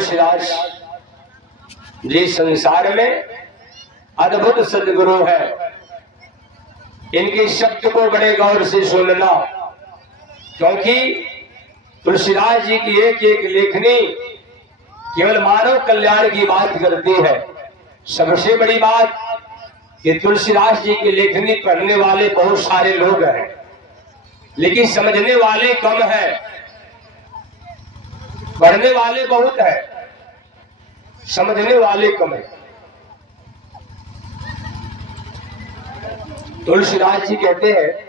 तुलसीदास जी संसार में अद्भुत सदगुरु है। इनके शब्द को बड़े गौर से सुनना, क्योंकि तुलसीदास जी की एक एक लेखनी केवल मानव कल्याण की बात करती है। सबसे बड़ी बात कि तुलसीदास जी की लेखनी पढ़ने वाले बहुत सारे लोग हैं, लेकिन समझने वाले कम है। पढ़ने वाले बहुत है, समझने वाले कम है। तुलसीदास जी कहते हैं,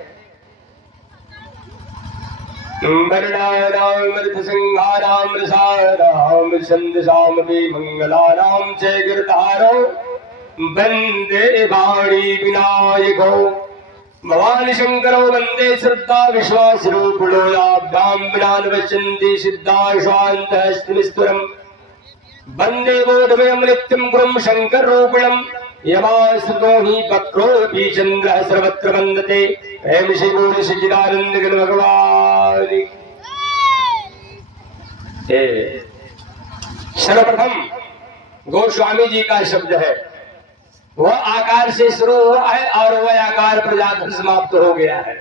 संघाराम रसाराम संदसाम मंगलाराम जय गिरधारो वंदे वाणी विनायको भवानी शंकरो वंदे श्रद्धा विश्वास रूपिणो याभ्याम विनान वचन्ति सिद्धा शांत हस्तमिस्तुरम वंदे बोधमयं नित्यं गुरुं शंकर रूपिणम् यमासुतो हि वक्रोऽपि चन्द्रः सर्वत्र वन्दते। प्रेम से बोल सच्चिदानंद घन भगवान। सर्वप्रथम गोस्वामी जी का शब्द है, वह आकार से शुरू हुआ है और वह आकार पर जाकर समाप्त हो गया है।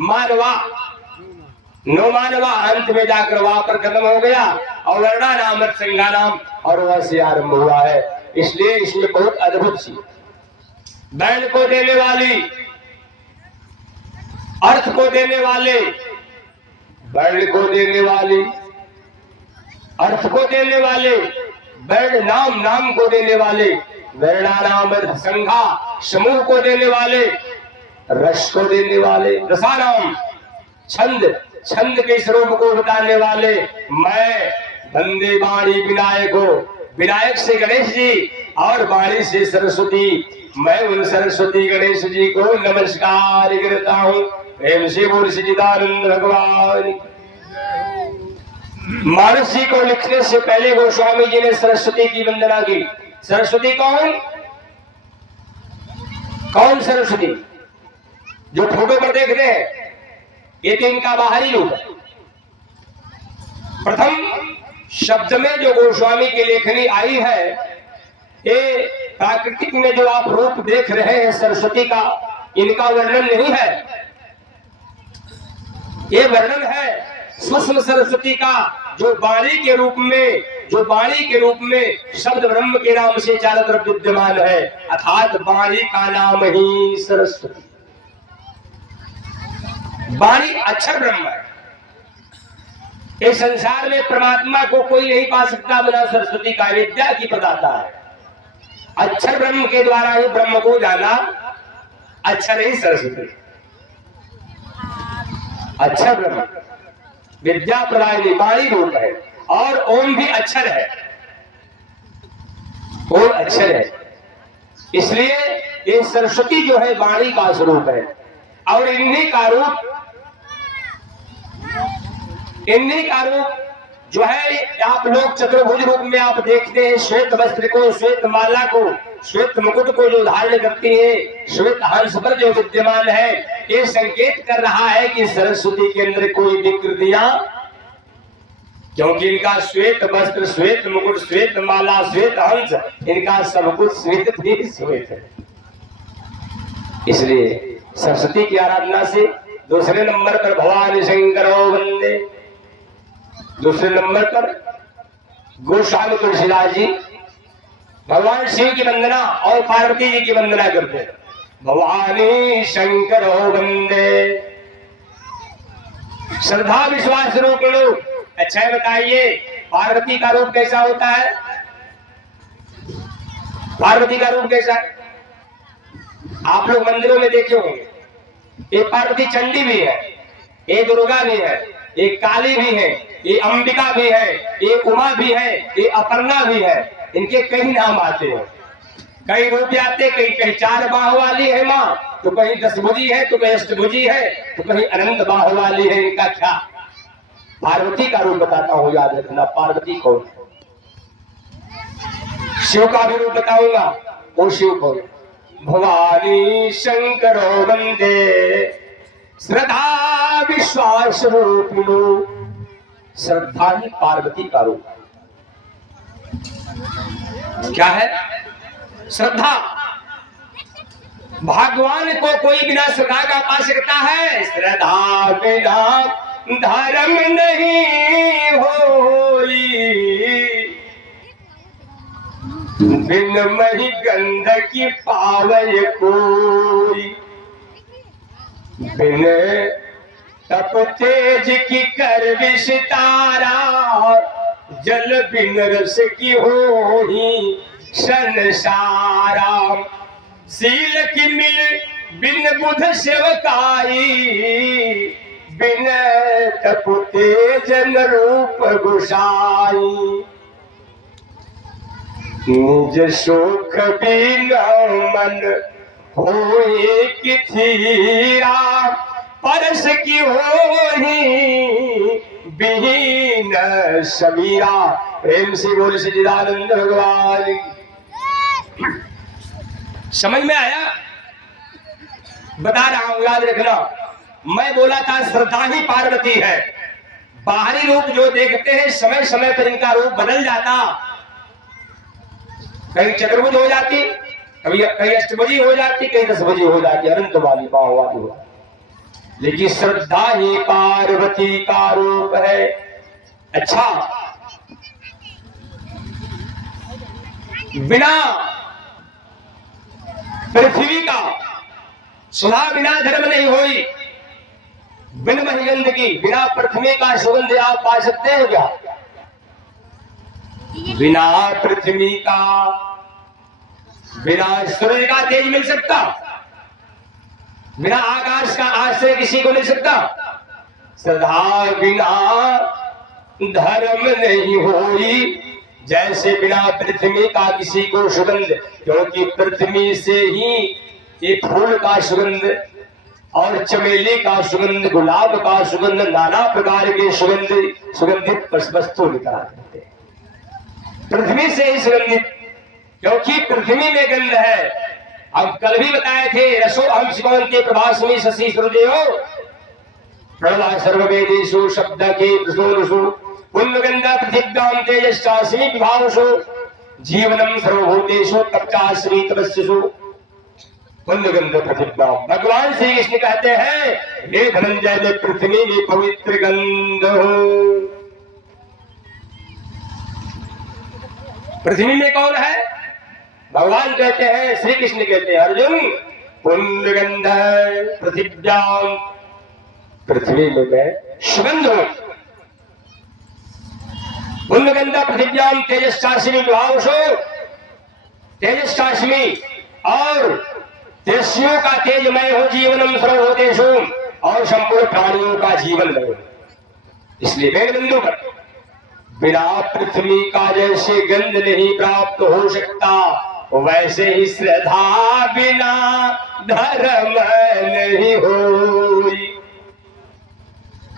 मानवा नो मानवा अंत में जाकर वहां पर खत्म हो गया और वर्णा नाम संज्ञा नाम और वह से आरंभ हुआ है। इसलिए इसमें बहुत अद्भुत सी वर्ण को देने वाली, अर्थ को देने वाले, वर्ण को देने वाली, अर्थ को देने वाले, वर्ण नाम, नाम को देने वाले, वर्णानाम संज्ञा समूह को देने वाले, रस को देने वाले, रसानाम छंद, छंद के स्वरूप को बताने वाले। मैं वंदे वाणी विनायक हो, विनायक से गणेश जी और वाणी से सरस्वती। मैं उन सरस्वती गणेश जी को नमस्कार करता हूँ। प्रेम से बोल सच्चिदानंद भगवान। मानस जी को लिखने से पहले गोस्वामी जी ने सरस्वती की वंदना की। सरस्वती कौन? कौन सरस्वती? जो फोटो पर देख रहे हैं, ये तो इनका बाहरी रूप है। प्रथम शब्द में जो गोस्वामी की लेखनी आई है, ये प्राकृतिक में जो आप रूप देख रहे हैं सरस्वती का, इनका वर्णन नहीं है। ये वर्णन है सूक्ष्म सरस्वती का, जो वाणी के रूप में, जो वाणी के रूप में शब्द ब्रह्म के नाम से चारों तरफ विद्यमान है, अर्थात वाणी का नाम ही सरस्वती। वाणी अक्षर ब्रह्म है। इस संसार में परमात्मा को कोई नहीं पा सकता बिना सरस्वती का। विद्या की प्रदाता है। अक्षर ब्रह्म के द्वारा ही ब्रह्म को जाना, अक्षर ही सरस्वती। अक्षर ब्रह्म विद्या प्रदायिनी वाणी रूप है और ओम भी अक्षर है। ओम अक्षर है, इसलिए ये सरस्वती जो है वाणी का स्वरूप है। और इन्हीं का रूप जो है आप लोग चतुर्भुज रूप में आप देखते हैं। श्वेत वस्त्र को, श्वेत माला को, श्वेत मुकुट को जो धारण करती है, श्वेत हंस पर जो विद्यमान है, ये संकेत कर रहा है कि सरस्वती के अंदर कोई विकृतियां, क्योंकि इनका श्वेत वस्त्र, श्वेत मुकुट, श्वेत माला, श्वेत हंस, इनका सब कुछ श्वेत ही श्वेत है। इसलिए सरस्वती की आराधना से दूसरे नंबर पर भवानी शंकरो वंदे, दूसरे नंबर पर गोस्वामी तुलसीदास जी भगवान शिव की वंदना और पार्वती जी की वंदना करते हैं। भवानी शंकरो वंदे, श्रद्धा विश्वास रूप लोग। अच्छा है, बताइए पार्वती का रूप कैसा होता है? पार्वती का रूप कैसा है? आप लोग मंदिरों में देखे होंगे, एक पार्वती चंडी भी है, एक दुर्गा भी है, एक काली भी है, ये अंबिका भी है, ये उमा भी है, ये अपर्णा भी है। इनके कई नाम आते हैं, कई रूप आते, कहीं 4 बाह वाली है माँ, तो कहीं 10 भुजी है, तो कहीं अष्टभुजी है, तो कहीं अनंत बाह वाली है। इनका क्या? पार्वती का रूप बताता हूँ, याद रखना। पार्वती कौन है? शिव का भी रूप बताऊंगा, वो शिव कौन? भवानी शंकरो वंदे, श्रद्धा विश्वास रूपिणो। श्रद्धा ही पार्वती का रूप है। क्या है? श्रद्धा। भगवान को कोई बिना श्रद्धा का पा सकता है? श्रद्धा बिना धर्म नहीं होई, बिन मही गंध की पावय कोई, बिन तप तेज की कर विस्तारा, जल बिन रस की होही संसारा, सील की मिल बिन बुध सेवकाई, बिन तप तेज रूप गुसाई, निज सुख बिना मन होए किथीरा, परस की होही बिहीन समीरा। प्रेम से बोले सच्चिदानंद भगवान। समझ में आया? बता रहा हूं, याद रखना। मैं बोला था श्रद्धा ही पार्वती है। बाहरी रूप जो देखते हैं समय समय पर इनका रूप बदल जाता, कहीं चतुर्भुज हो जाती, कहीं अष्टभुजी हो जाती, कहीं दशभुजी हो जाती, अनंत वाली बाहों वाली हो जाती, लेकिन श्रद्धा ही पार्वती का रूप है। अच्छा, बिना पृथ्वी का सुधा बिना धर्म नहीं होई, बिन महिगंध की बिना पृथ्वी का सुगंध आप पा सकते हैं क्या? बिना पृथ्वी का, बिना सूर्य का तेज मिल सकता? बिना आकाश का आश्रय किसी को मिल सकता? श्रद्धा बिना धर्म नहीं होई, जैसे बिना पृथ्वी का किसी को सुगंध, क्योंकि पृथ्वी से ही ये फूल का सुगंध और चमेली का सुगंध, गुलाब का सुगंध, नाना प्रकार के सुगंधित वस्तु निकला करते हैं पृथ्वी से ही सुगंधित, क्योंकि पृथ्वी में गंध है। हम कल भी बताए थे, रसो हम शिवंते प्रभासमी शशि सूर्यो प्रभा सर्ववेदेषु शब्द के प्रसूरसु पुण्यगंध पृथिव्यां तेजश्चास्मि विभावसु जीवनम सर्वभूतेषु तपचास्मि तपस्यसु पुण्यगंध पृथिव्यां। भगवान श्री कृष्ण कहते हैं, हे धनंजय में पृथ्वी में पवित्र गंध हो। पृथ्वी में कौन है? भगवान कहते हैं, श्री कृष्ण कहते हैं, अर्जुन पुण्यगंध पृथिव्यां, पृथ्वी में मैं सुगंध हूं। पुण्यगंध पृथिव्यां तेजस्चास्मि विभावसो, तेजस्चास्मि और तेजस्वियों का तेज मैं हूं, जीवनम सर्वभूतेषु और संपूर्ण प्राणियों का जीवन मैं हूं। इसलिए वेद बिंदु पर बिना पृथ्वी का जैसे गंध नहीं प्राप्त हो सकता, वैसे ही श्रद्धा बिना धर्म नहीं होई।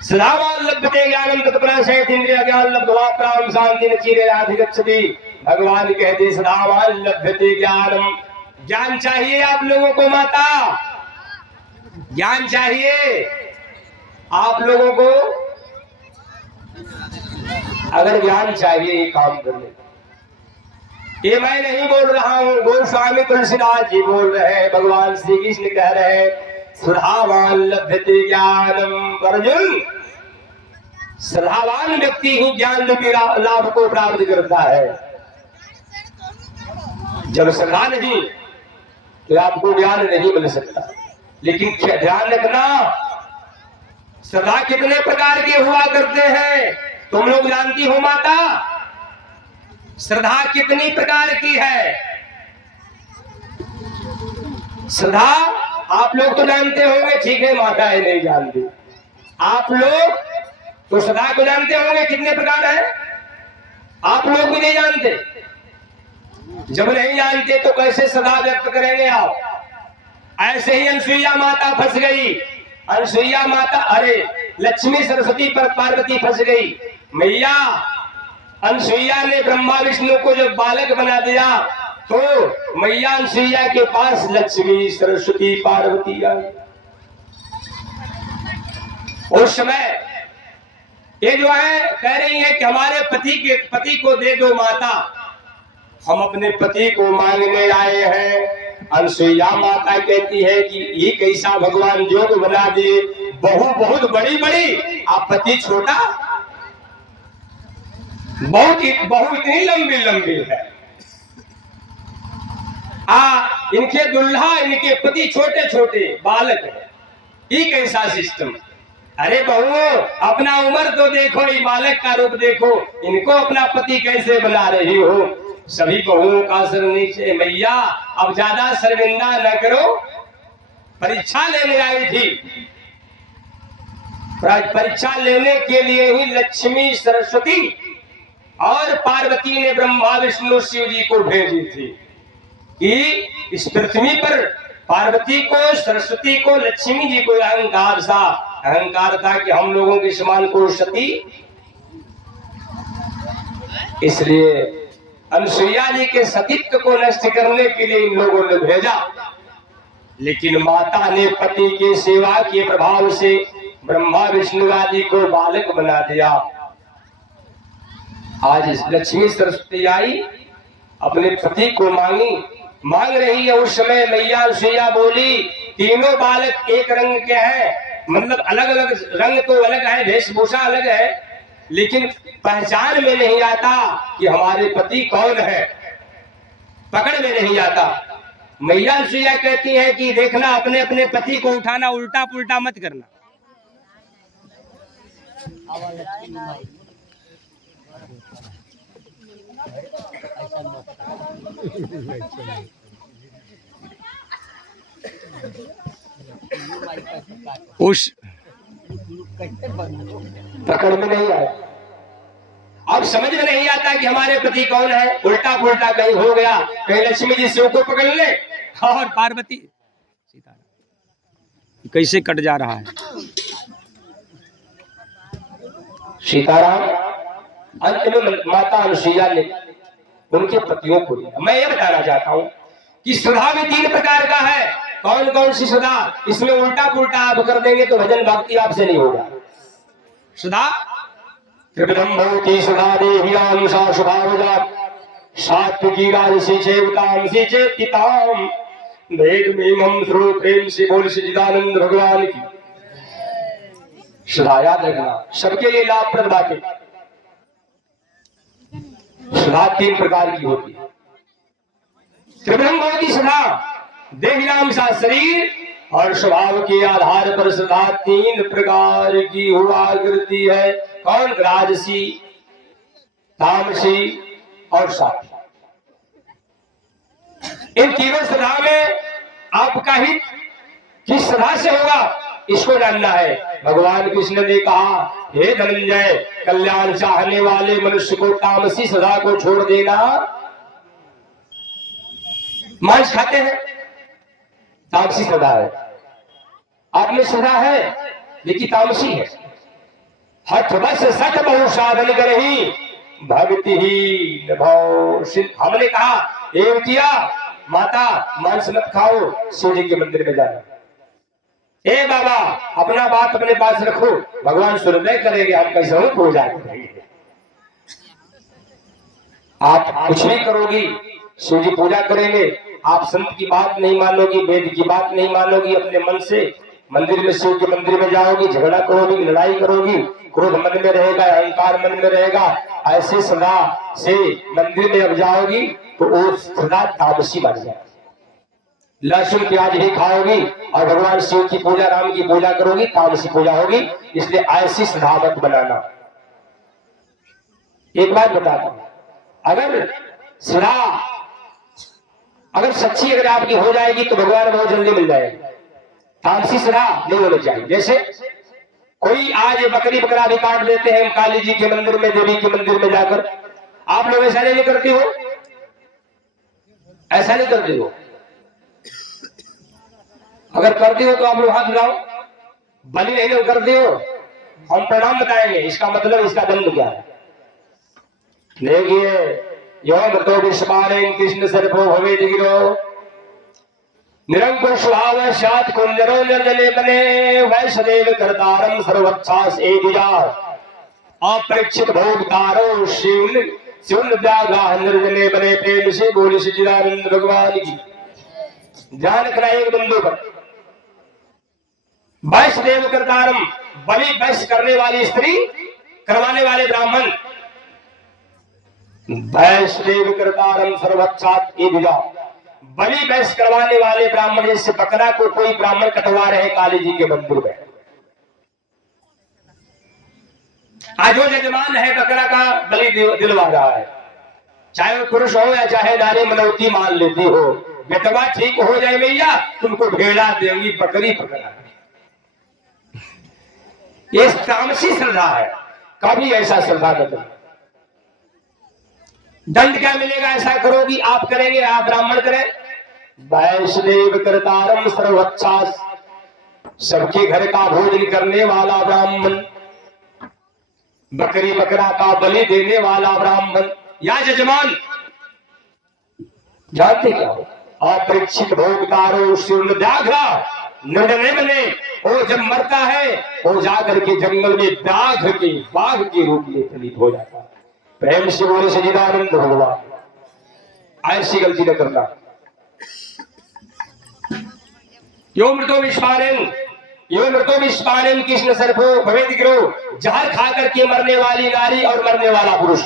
श्रद्धावान लभते ज्ञानम तत्परः सैतीन्द्रिय ज्ञान लब्ध्वा प्राण शांति न चिरेणाधिगच्छति। भगवान कहते श्रद्धावान लभते ज्ञानम, ज्ञान चाहिए आप लोगों को माता, ज्ञान चाहिए आप लोगों को। अगर ज्ञान चाहिए ये काम करने, ये मैं नहीं बोल रहा हूं, गोस्वामी तुलसीदास जी बोल रहे हैं, भगवान श्री कृष्ण कह रहे हैं, श्रद्धावान लभते ज्ञानम। अर्जुन, श्रद्धावान व्यक्ति ही ज्ञान लाभ को प्राप्त करता है। जब श्रद्धा नहीं तो आपको ज्ञान नहीं मिल सकता। लेकिन ध्यान रखना, श्रद्धा कितने प्रकार के हुआ करते हैं तुम लोग जानती हो माता? श्रद्धा कितनी प्रकार की है? श्रद्धा आप लोग तो जानते होंगे, ठीक है, माता है नहीं जानती। आप लोग तो श्रद्धा को जानते होंगे कितने प्रकार है, आप लोग भी नहीं जानते। जब नहीं जानते तो कैसे श्रद्धा व्यक्त करेंगे आप? ऐसे ही अनसुईया माता फंस गई। अनसुईया माता, अरे लक्ष्मी सरस्वती पर पार्वती फंस गई। मैया अनसुईया ने ब्रह्मा विष्णु को जब बालक बना दिया तो मैया अनसुईया के पास लक्ष्मी सरस्वती पार्वती आई। उस समय ये जो है कह रही है कि हमारे पति को दे दो माता, हम अपने पति को मांगने आए हैं। अनसुईया माता कहती है कि ये कैसा भगवान जोग बना दिए, बहू बहुत बड़ी बड़ी, आप पति छोटा। बहू इतनी लंबी लंबी है, इनके दुल्हा, इनके पति छोटे छोटे बालक है। ये कैसा सिस्टम? अरे बहू, अपना उम्र तो देखो, ये बालक का रूप देखो, इनको अपना पति कैसे बना रही हो। सभी बहुओं का सर नीचे। मैया अब ज्यादा शर्मिंदा न करो, परीक्षा लेने आई थी। परीक्षा लेने के लिए ही लक्ष्मी, सरस्वती और पार्वती ने ब्रह्मा विष्णु शिव जी को भेजी थी कि इस पृथ्वी पर पार्वती को, सरस्वती को, लक्ष्मी जी को अहंकार था कि हम लोगों के समान को सती। इसलिए अनुसुईया जी के सतीत्व को नष्ट करने के लिए इन लोगों ने भेजा। लेकिन माता ने पति की सेवा के प्रभाव से ब्रह्मा विष्णु आदि को बालक बना दिया। आज लक्ष्मी सरस्वती आई, अपने पति को मांग रही है। उस समय मैया अनुसुईया बोली, तीनों बालक एक रंग के हैं, मतलब अलग अलग रंग तो अलग है, वेशभूषा अलग है, लेकिन पहचान में नहीं आता कि हमारे पति कौन है, पकड़ में नहीं आता। मैया अनुसुईया कहती है कि देखना, अपने अपने पति को उठाना, उल्टा पुल्टा मत करना। उस पकड़ में नहीं आया, अब समझ में नहीं आता कि हमारे पति कौन है। उल्टा पुल्टा कहीं हो गया, कहीं लक्ष्मी जी शिव को पकड़ ले और पार्वती सीताराम कैसे कट जा रहा है। सीताराम अंत में माता अनुसुईया ने उनके पतियों को दिया। मैं ये बताना चाहता हूं कि सुधा भी 3 प्रकार का है। कौन कौन सी सुधा? इसमें उल्टा पुल्टा आप कर देंगे तो भजन भक्ति आपसे नहीं होगा। सुधा त्रिविधम भवति सुधा देह्यां सा स्वभावजा सात्विकी राजसी चेतांसी चेतिताम वेद में मम श्रो प्रेम से बोल सच्चिदानंद भगवान की। सुधा याद रखना, सबके लिए लाभप्रद बातें। सुधा 3 प्रकार की होती है। त्रिविधम भवति सुधा देह्यां सा शरीर और स्वभाव के आधार पर सुधा 3 प्रकार की हुआ करती है। कौन? राजसी, तामसी और सात्विक। इन तीनों सुधा में आपका हित किस सुधा से होगा, इसको जानना है। भगवान कृष्ण ने कहा, हे धनंजय, कल्याण चाहने वाले मनुष्य को तामसी सुधा को छोड़ देना। मांस खाते हैं, तामसी सुधा है। आप में सुधा है लेकिन तामसी है। हठ बस सठ बहु साधन करही भक्ति ही निभाओ। हमने कहा, एवतिया माता मांस मत खाओ, शिव जी के मंदिर में जाना। ए बाबा, अपना बात अपने पास रखो, भगवान सूर्योदय करेंगे, हम कैसे हो पूजा करेंगे। आप कुछ भी करोगी, शिव जी पूजा करेंगे। आप संत की बात नहीं मानोगी, वेद की बात नहीं मानोगी, अपने मन से मंदिर में, शिव के मंदिर में जाओगी, झगड़ा करोगी, लड़ाई करोगी, क्रोध मन में रहेगा, अहंकार मन में रहेगा, ऐसे सदा से मंदिर में अब जाओगी तो वो सदा तामसी बन जाएगी। लहसुन प्याज ही खाओगी और भगवान शिव की पूजा, राम की पूजा करोगी, तामसी पूजा होगी। इसलिए ऐसी सदा मत बनाना। एक बात बताता हूं, अगर सदा अगर सच्ची अगर आपकी हो जाएगी तो भगवान बहुत जल्दी मिल जाएगी। तामसी सदा नहीं होनी चाहिए। जैसे कोई आज बकरी बकरा भी काट देते हैं काली जी के मंदिर में, देवी के मंदिर में जाकर, आप लोग ऐसा नहीं करते हो? ऐसा नहीं करते हो? अगर करते हो तो आप लोग हाथ उठाओ। बलि नहीं करते हो, हम प्रणाम बताएंगे, इसका मतलब, इसका दंड क्या है। देखिए, यो तो विश्वारें कृष्ण सर्पो भवे गिरो निरंकुश स्वभाव सात कुंजरो निर्जने बने वैष्णदेव करतारम सर्वच्छास ए दिया अपरीक्षित भोगतारो सुन व्याघ्रा निर्जने बने प्रेम से बोले सच्चिदानंद भगवान की। ध्यान रखना एक बिंदु पर। वैष्णदेव करतारम, बलि वैश्य करने वाली स्त्री, करवाने वाले ब्राह्मण। वैष्णदेव करतारम सर्वच्छात ये विदा, बलि वैश्य करवाने वाले ब्राह्मण। जैसे बकरा को कोई ब्राह्मण कटवा रहे काली जी के मंदिर में, आज वो यजमान है बकरा का बलि दिलवा रहा है, चाहे वो पुरुष हो या चाहे नारी मनौती मान लेती हो, बेटवा ठीक हो जाए भैया तुमको भेड़ा देंगी, बकरी पकड़ा। ये तामसी श्रद्धा है, कभी ऐसा श्रद्धा न करो। दंड क्या मिलेगा? ऐसा करोगी आप करेंगे, आप ब्राह्मण करें। वैष्णदेव करतारम सर्वच्छास, सबके घर का भोजन करने वाला ब्राह्मण, बकरी बकरा का बलि देने वाला ब्राह्मण या यजमान। जानते क्या हो? अपरीक्षित भोगकारो शिव व्याघ्रा निर्णय बने। वो जब मरता है वो जाकर के जंगल में व्याघ्र के, बाघ के रूप में प्रतीत हो जाता है। प्रेम से बोले सच्चिदानंद भगवान। ऐसी गलती न करना। यो मृतो विस्फारेन, यो मृतो विस्फारेन कृष्ण सर्पो भवेद गिरो। जहर खा करके मरने वाली नारी और मरने वाला पुरुष।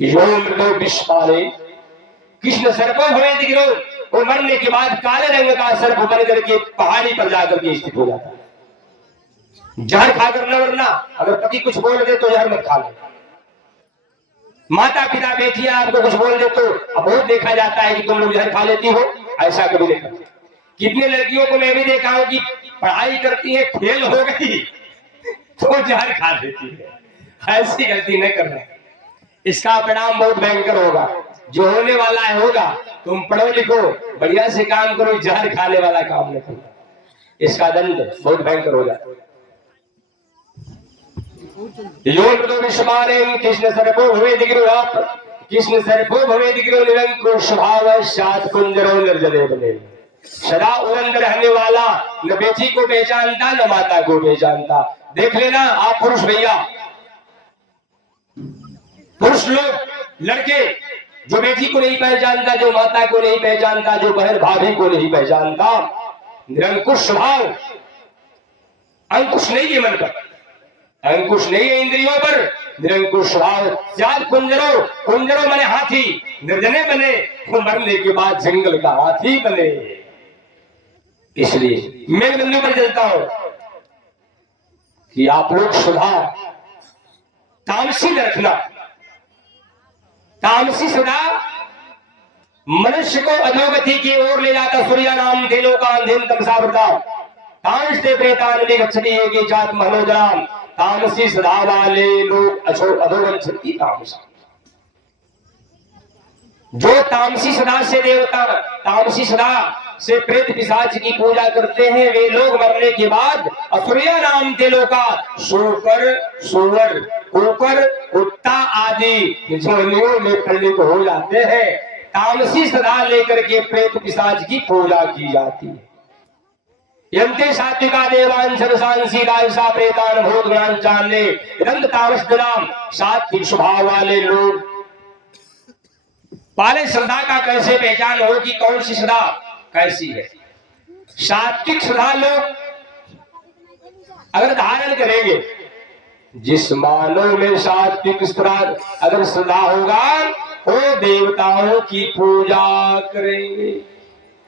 यो मृतो विस्फारेन कृष्ण सर्पो भवेद गिरो, वो मरने के बाद काले रंग का सर्प बन करके पहाड़ी पर जाकर के स्थित हो जाता है। जहर खाकर न मरना। अगर पति कुछ बोल दे तो जहर मत खा ले। माता पिता बेटियां आपको कुछ बोल दे तो अब बहुत देखा जाता है कि तुम लोग जहर खा लेती हो, ऐसा कभी नहीं करते। कितनी लड़कियों को मैं भी देखा हूं कि पढ़ाई करती है, फेल हो गई तो जहर खा लेती है। ऐसी गलती न करना, इसका परिणाम बहुत भयंकर होगा। जो होने वाला है होगा। तुम पढ़ो लिखो, बढ़िया से काम करो, जहर खाने वाला काम नहीं करो, इसका दंड बहुत भयंकर हो जाता है। कृष्ण सर्पो भवे दिग्रो, कृष्ण सर्पो भवे दिग्रो निरंकुश भाव सात कुंजरो निर्जने बने। सदा उड़न रहने वाला, न बेटी को पहचानता न माता को पहचानता। देख लेना आप पुरुष भैया, पुरुष लोग लड़के, जो बेटी को नहीं पहचानता, जो माता को नहीं पहचानता, जो बहन भाभी को नहीं पहचानता, निरंकुश स्वभाव, अंकुश नहीं है मन पर, अंकुश नहीं है इंद्रियों पर, निरंकुश स्वभाव। चार कुंजरो, कुंजरो बने हाथी, निर्जने बने, वो मरने के बाद जंगल का हाथी बने। इसलिए मैं बिंदु पर चलता हूं कि आप लोग स्वभाव तामसी न रखना। तामसी सदा मनुष्य को अधोगति की ओर ले जाता। सूर्य नाम थे लोकांधीन तमसावृता, तामस्ते प्रेतानि गच्छति एके जात महनोदराम। तामसी सदा वाले लोग अधोगति तामसी। जो तामसी सदा से देवता, तामसी सदा से प्रेत पिशाच की पूजा करते हैं, वे लोग मरने के बाद असुरिया नाम के लोका, शूकर, सुअर, कुकर, कुत्ता आदि जोनियों में परिणित हो जाते हैं। तामसी सदा लेकर के प्रेत पिशाच की पूजा की जाती है। यंते सात्विका देवान सरसांसी राजसा प्रेतान भूतगणान चाले रंग तामस नाम। सात्विक स्वभाव वाले लोग पाले। श्रद्धा का कैसे पहचान हो कि कौन सी श्रद्धा कैसी है? सात्विक श्रद्धा लोग अगर धारण करेंगे, जिस मानव में सात्विक श्रद्धा अगर श्रद्धा होगा वो देवताओं की पूजा करेंगे।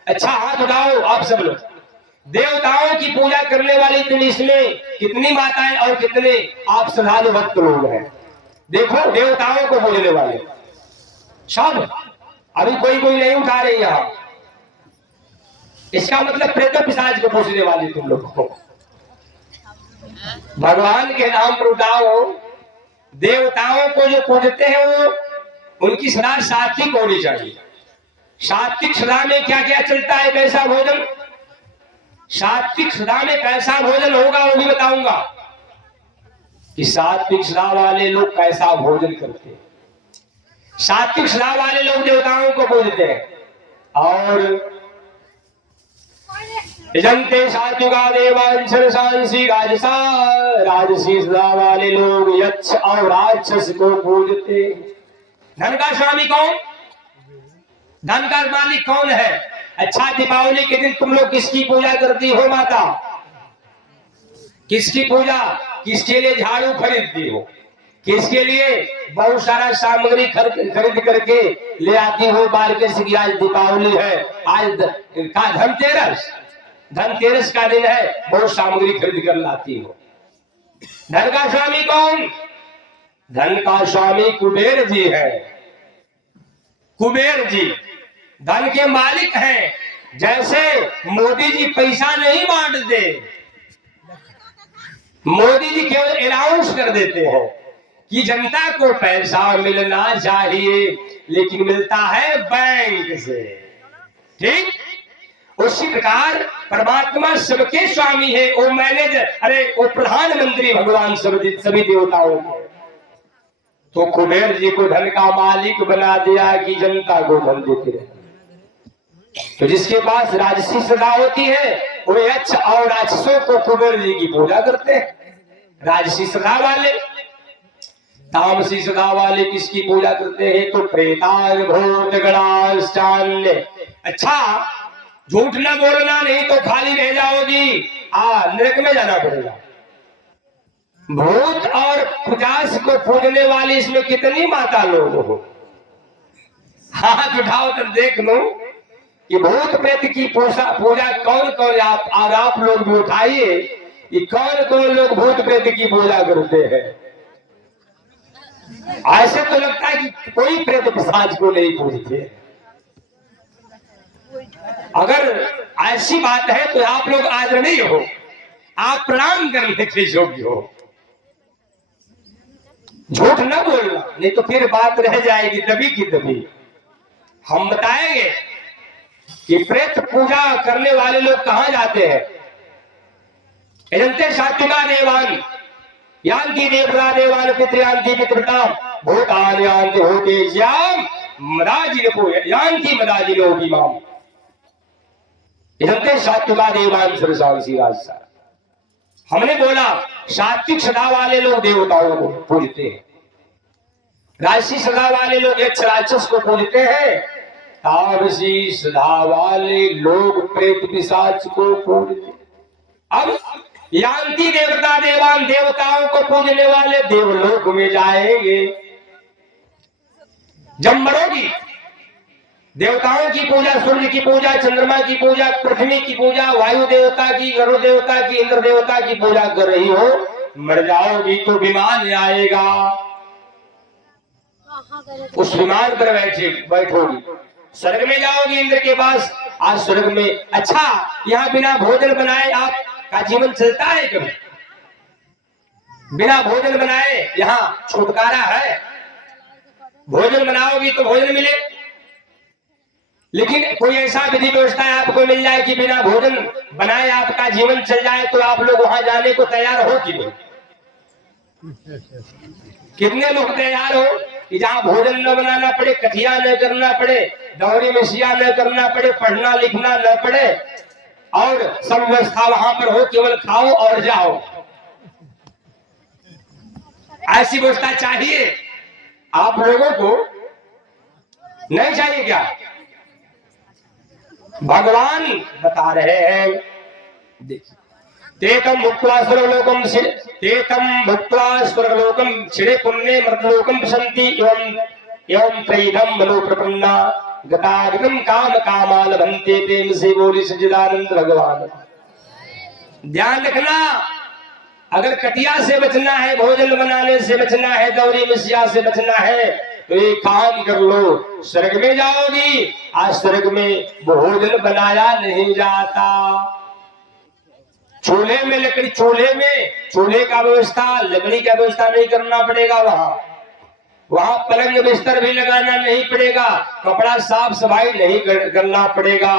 अच्छा हाथ उठाओ आप सब लोग। देवताओं की पूजा करने वाली इसमें कितनी माताएं और कितने आप श्रद्धालु भक्त लोग हैं। देखो देवताओं को पूजने वाले सब, अभी कोई कोई नहीं उठा रहे यहां। इसका मतलब प्रेत पिशाच को पूजने वाले तुम लोग हो। भगवान के नाम पर उठाओ। देवताओं को जो पूजते हैं वो उनकी श्रद्धा सात्विक होनी चाहिए। सात्विक श्रद्धा में क्या क्या चलता है, कैसा भोजन? सात्विक श्रद्धा में कैसा भोजन होगा वो भी बताऊंगा कि सात्विक श्रद्धा वाले लोग कैसा भोजन करते हैं। सात्विक श्रद्धा वाले लोग देवताओं को पूजते हैं और यजन्ते सात्विका देवांश सांसी राजसा। राजसी सदा वाले लोग यक्ष और राक्षस को पूजते। धन का स्वामी कौन? धन का मालिक कौन है? अच्छा, दीपावली के दिन तुम लोग किसकी पूजा करती हो माता? किसकी पूजा? किसके लिए झाड़ू खरीदती हो? किसके लिए बहुत सारा सामग्री खरीद करके ले आती हो मार्केट से? आज दीपावली है, आज का धनतेरस, धनतेरस का दिन है, बहुत सामग्री खरीद कर लाती हो। धन का स्वामी कौन? धन का स्वामी कुबेर जी है। कुबेर जी धन के मालिक हैं। जैसे मोदी जी पैसा नहीं बांटते, मोदी जी केवल अनाउंस कर देते हैं कि जनता को पैसा मिलना चाहिए, लेकिन मिलता है बैंक से। ठीक उसी प्रकार परमात्मा सबके स्वामी है, वो मैनेजर, अरे वो प्रधानमंत्री भगवान सभी देवताओं को। तो कुबेर जी को धन का मालिक बना दिया कि जनता को धन देते रहे। तो जिसके पास राजसी सदा होती है वो यक्ष और राक्षसों को कुबेर जी की पूजा करते हैं। राजसी सदा वाले, तामसी सदा वाले किसकी पूजा करते हैं? तो प्रेतान भूत गणाश्चान्य। अच्छा, झूठ ना बोलना, नहीं तो खाली रह जाओगी, नरक में जाना पड़ेगा। भूत और पिशाच को पूजने वाली इसमें कितनी माता लोग हो? हाथ उठाओ तो देख लो कि भूत प्रेत की पूजा कौन कौन, आप लोग भी उठाइए कि कौन कौन लोग भूत प्रेत की पूजा करते हैं। ऐसे तो लगता है कि कोई प्रेत पिशाच को नहीं पूजते। अगर ऐसी बात है तो आप लोग आदरणीय हो, आप प्रणाम करने के योग्य हो। झूठ न बोलना, नहीं तो फिर बात रह जाएगी दबी की दबी। हम बताएंगे कि प्रेत पूजा करने वाले लोग कहां जाते हैं। यजन्ते सात्विका देवान यान्ति देवता देवान पितृयान्ति पितृताम भूतान यान्ति भूतेज्याम मदाजिनो यान्ति मदाजिनो विमाम। यजन्ते सात्विका देवान सरसांसी राजसा। हमने बोला सात्विक सदा वाले लोग देवताओं को पूजते हैं, राजसी सदा वाले लोग यक्ष राक्षस को पूजते हैं, तामसी सदा वाले लोग प्रेत पिशाच को पूजते। अब यान्ति देवता देवान, देवताओं को पूजने वाले देवलोक में जाएंगे। जब मरोगी देवताओं की पूजा, सूर्य की पूजा, चंद्रमा की पूजा, पृथ्वी की पूजा, वायु देवता की, गरुड़ देवता की, इंद्र देवता की पूजा कर रही हो, मर जाओगी तो विमान आएगा, उस विमान पर बैठोगी, स्वर्ग में जाओगी इंद्र के पास। आज स्वर्ग में, अच्छा यहाँ बिना भोजन बनाए आपका जीवन चलता है कभी? बिना भोजन बनाए यहाँ छुटकारा है? भोजन बनाओगी तो भोजन मिले, लेकिन कोई ऐसा विधि व्यवस्था आपको मिल जाए कि बिना भोजन बनाए आपका जीवन चल जाए, तो आप लोग वहां जाने को तैयार हो कि नहीं? कितने लोग तैयार हो कि जहां भोजन न बनाना पड़े, कठिया न करना पड़े, दौरी मिसिया न करना पड़े, पढ़ना लिखना न पड़े, और सब व्यवस्था वहां पर हो, केवल खाओ और जाओ। ऐसी व्यवस्था चाहिए आप लोगों को? नहीं चाहिए क्या? भगवान बता रहे हैं, देखिए, तेतम भुक्त्वा स्वर्गलोकम क्षिणे पुण्ये मर्तलोकम प्रसन्ति एवं त्रैधम मनो प्रपन्ना गतागतम काम कामा लभन्ते। प्रेम से बोली सच्चिदानंद भगवान। ध्यान रखना, अगर कटिया से बचना है, भोजन बनाने से बचना है, दौरी मिसिया से बचना है, तो एक काम कर लो, स्वर्ग में जाओगी। आज स्वर्ग में भोजन बनाया नहीं जाता। चूल्हे में लकड़ी, चूल्हे का व्यवस्था, लकड़ी का व्यवस्था नहीं करना पड़ेगा। वहां पलंग बिस्तर भी लगाना नहीं पड़ेगा, कपड़ा साफ सफाई नहीं करना पड़ेगा।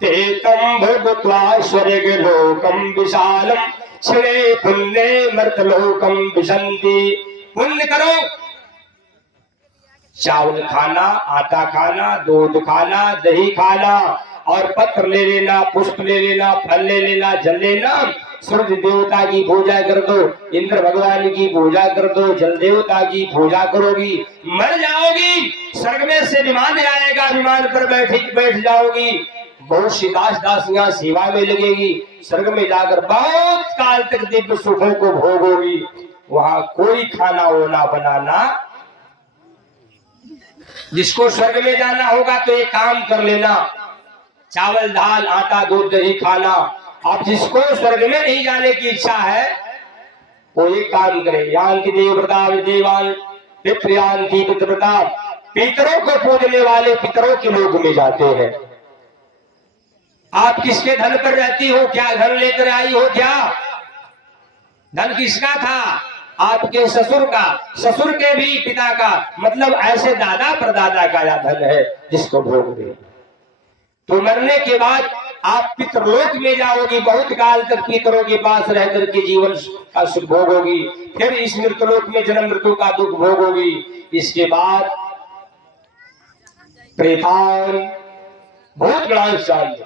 तेतम भूत्वा स्वर्ग लोकम विशालम क्षिणे पुण्ये मर्तलोकम विशन्ति। पुण्य करो, चावल खाना, आटा खाना, दूध खाना, दही खाना और पत्र ले लेना, पुष्प ले लेना, फल ले लेना, जल लेना। सूर्य देवता की पूजा कर दो, इंद्र भगवान की पूजा कर दो, जल देवता की पूजा करोगी, मर जाओगी, स्वर्ग में से विमान आएगा, विमान पर बैठ जाओगी, बहुत सी दास दासियां सेवा में लगेगी, स्वर्ग में जाकर बहुत काल तक दिव्य सुखों को भोगोगी। वहां कोई खाना होना बनाना, जिसको स्वर्ग में जाना होगा तो एक काम कर लेना, चावल दाल आटा दूध दही खाना। अब जिसको स्वर्ग में नहीं जाने की इच्छा है वो एक काम करे, यान्ति देवव्रता देवान पितृयान्ति पितृव्रता, पितरों को पूजने वाले पितरों के लोक में जाते हैं। आप किसके धन पर रहती हो? क्या धन लेकर आई हो? क्या धन किसका था? आपके ससुर का, ससुर के भी पिता का, मतलब ऐसे दादा परदादा का यह धन है जिसको भोग दे। तो मरने के बाद आप पितरलोक में जाओगी, बहुत काल तक पितरों के पास रह करके जीवन का सुख भोगोगी, फिर इस मृतलोक में जन्म मृत्यु का दुख भोगोगी। इसके बाद प्रेतान बहुत बड़ा चाहिए।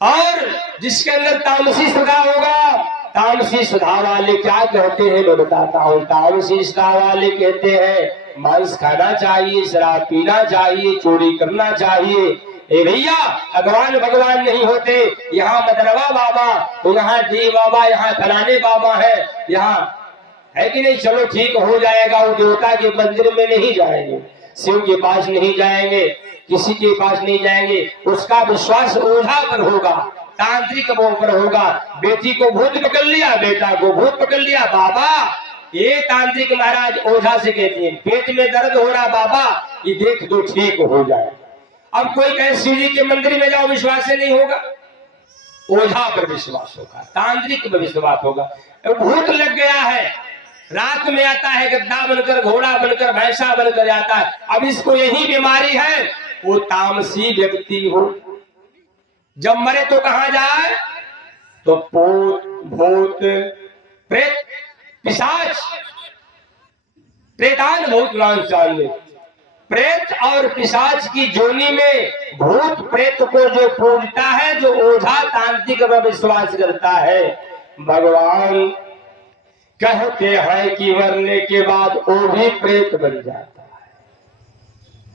और जिसके अंदर तामसी सुधा होगा, तामसी सुधा वाले क्या कहते हैं मैं बताता हूँ। तामसी सुधा वाले कहते हैं मांस खाना चाहिए, शराब पीना चाहिए, चोरी करना चाहिए। ए भैया, भगवान नहीं होते। यहाँ मदरवा बाबा, तो यहाँ डी बाबा, यहाँ फलाने बाबा है, यहाँ है कि नहीं? चलो ठीक हो जाएगा। वो देवता के मंदिर में नहीं जाएंगे, शिव के पास नहीं जाएंगे, किसी के पास नहीं जाएंगे। उसका विश्वास ओझा पर होगा, तांत्रिक पर होगा। बेटी को भूत पकड़ लिया, बेटा को भूत पकड़ लिया, बाबा ये तांत्रिक महाराज ओझा से कहते हैं पेट में दर्द हो रहा बाबा, ये देख दो ठीक हो जाए। अब कोई कहे शिव जी के मंदिर में जाओ, विश्वास से नहीं होगा, ओझा पर विश्वास होगा, तांत्रिक पर विश्वास होगा। भूत लग गया है, रात में आता है, गद्दा बनकर, घोड़ा बनकर, भैंसा बनकर आता है। अब इसको यही बीमारी है, वो तामसी व्यक्ति हो। जब मरे तो कहां जाए? तो भूत, भूत, प्रेत, पिशाच, प्रेतान भूत नाम चाहिए। प्रेत और पिशाच की जोनी में भूत प्रेत को जो पूजता है, जो ओझा तांत्रिक पर विश्वास करता है, भगवान कहते हैं कि मरने के बाद वो भी प्रेत बन जाता है,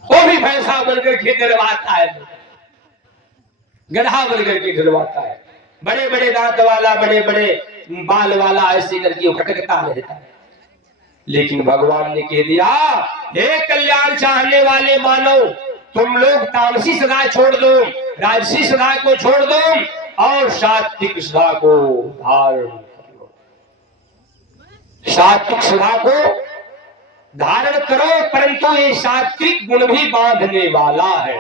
वो भी भैंसा बनकर के डरवाता है, गधा बनकर के डरवाता है, बड़े बड़े दांत वाला, बड़े बड़े बाल वाला, ऐसे करके भटकता रहता है। लेकिन भगवान ने कह दिया, हे कल्याण चाहने वाले मानव, तुम लोग तामसी सदा छोड़ दो, राजसी सदा को छोड़ दो और सात्विक सदा को धारण कर लो। सात्विक सदा को धारण करो, परंतु ये सात्विक गुण भी बांधने वाला है।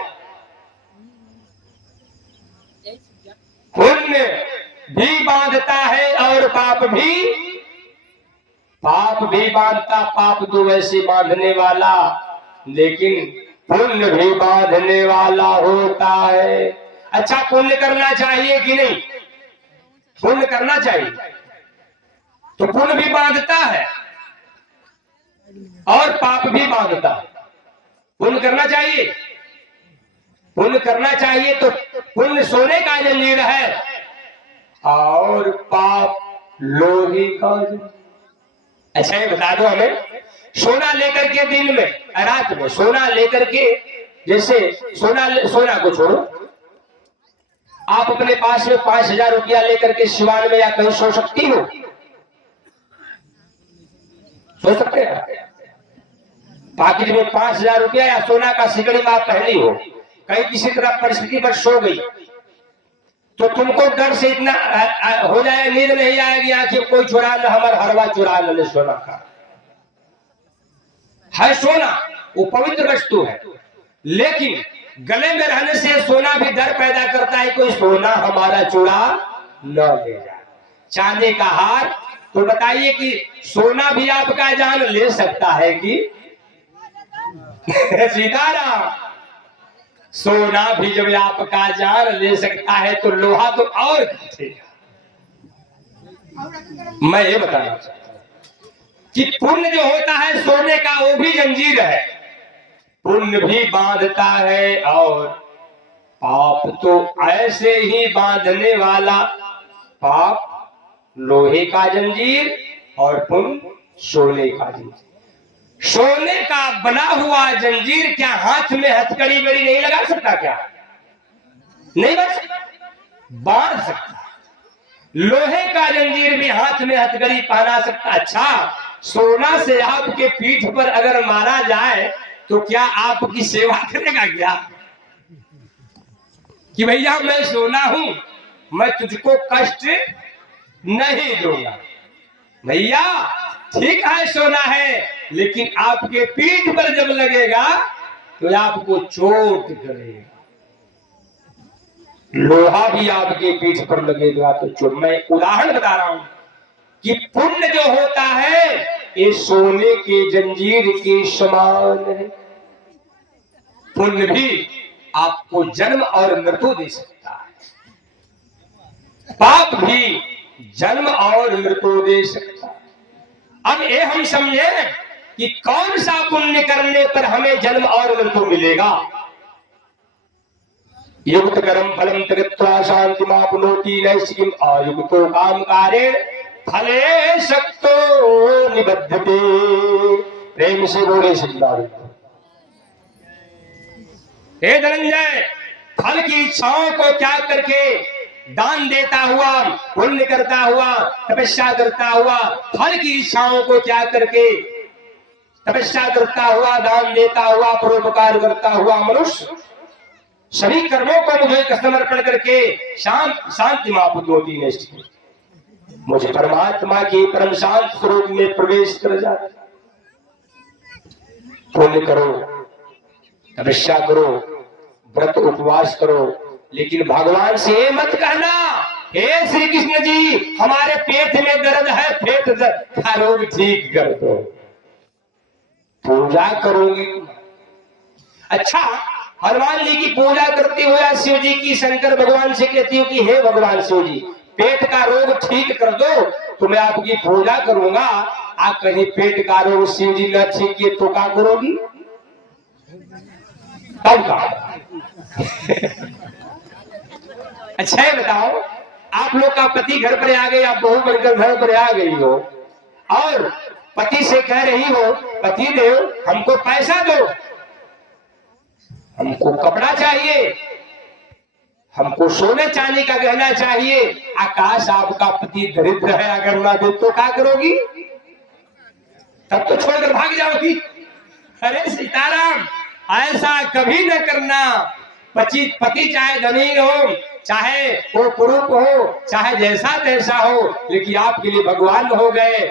पुण्य भी बांधता है और पाप भी बांधता। पाप तो वैसे बांधने वाला, लेकिन पुण्य भी बांधने वाला होता है। अच्छा, पुण्य करना चाहिए कि नहीं? पुण्य करना चाहिए, तो पुण्य भी बांधता है और पाप भी बांधता है। पुण्य करना चाहिए, पुण्य करना चाहिए, तो पुण्य सोने का जंजीर है और पाप लोहे का जंजीर। अच्छा, ये बता दो हमें, सोना लेकर के दिन में, रात में सोना लेकर के, जैसे सोना को छोड़ो, आप अपने पास में 5,000 रुपया लेकर के सिवान में या कहीं सो सकती हो? सो सकते हैं? पाकिट में 5,000 रुपया या सोना का सिकड़ी में आप पहनी हो, कहीं किसी तरह परिस्थिति पर सो गई, तो तुमको डर से इतना हो जाए, नींद नहीं आएगी, आखिर कोई चुरा न, हमारा हरवा चुरा न ले। सोना का है, सोना वो पवित्र वस्तु है, लेकिन गले में रहने से सोना भी डर पैदा करता है, कोई सोना हमारा चुरा न ले जाए। चांदी का हार, तो बताइए कि सोना भी आपका जान ले सकता है कि? सीताराम, सोना भी जब आपका जान ले सकता है तो लोहा तो और घटेगा। मैं ये बताना चाहता हूं कि पुण्य जो होता है सोने का, वो भी जंजीर है, पुण्य भी बांधता है और पाप तो ऐसे ही बांधने वाला, पाप लोहे का जंजीर और पुण्य सोने का जंजीर। सोने का बना हुआ जंजीर क्या हाथ में हथकड़ी बड़ी नहीं लगा सकता? क्या नहीं बन सकता? बांध सकता। लोहे का जंजीर भी हाथ में हथकड़ी पहना सकता। अच्छा, सोना से आपके पीठ पर अगर मारा जाए तो क्या आपकी सेवा करेगा क्या? कि भैया मैं सोना हूं, मैं तुझको कष्ट नहीं दूंगा। भैया ठीक है सोना है, लेकिन आपके पीठ पर जब लगेगा तो आपको चोट करेगा। लोहा भी आपके पीठ पर लगेगा तो चोट। मैं उदाहरण बता रहा हूं कि पुण्य जो होता है ये सोने के जंजीर के समान है। पुण्य भी आपको जन्म और मृत्यु दे सकता है, पाप भी जन्म और मृत्यु दे सकता है। अब ये हम समझे कि कौन सा पुण्य करने पर हमें जन्म और मृत्यु मिलेगा। युक्त कर्म फलम त्यक्त्वा शांति माप्नोति नैष्ठिकीम अयुक्तो काम कार्ये फले शक्तो निबद्धते। प्रेम से बोले सिद्धार्थ। हे धनंजय, फल की इच्छाओं को त्याग करके दान देता हुआ, पुण्य करता हुआ, तपस्या करता हुआ, फल की इच्छाओं को त्याग करके तपस्या करता हुआ, दान देता हुआ, परोपकार करता हुआ मनुष्य सभी कर्मों को मुझे समर्पण करके शांति माप्नोति नैष्ठिकीम, मुझे परमात्मा के परम शांत स्वरूप में प्रवेश कर जाता। पुण्य करो, तपस्या करो, व्रत उपवास करो, लेकिन भगवान से मत कहना हे श्री कृष्ण जी हमारे पेट में दर्द है, पेट का रोग ठीक कर दो। पूजा करोगे। अच्छा, हनुमान जी की पूजा करते हुए शिव जी की शंकर भगवान से कहती हूँ कि हे भगवान शिव जी पेट का रोग ठीक कर दो तो मैं आपकी पूजा करूंगा। आप कहीं पेट का रोग शिव जी न ठीक किए तो क्या करोगी? तब का अच्छा है बताओ, आप लोग का पति घर पर आ गए, आप बहू बनकर घर पर आ गई हो और पति से कह रही हो पति देव हमको पैसा दो, हमको कपड़ा चाहिए, हमको सोने चांदी का गहना चाहिए। आकाश आपका पति दरिद्र है, अगर ना दे तो क्या करोगी? तब तो छोड़कर भाग जाओगी। अरे सीताराम, ऐसा कभी न करना। पति चाहे धनी हो, चाहे वो कुरूप हो, चाहे जैसा तैसा हो, लेकिन आपके लिए भगवान हो गए।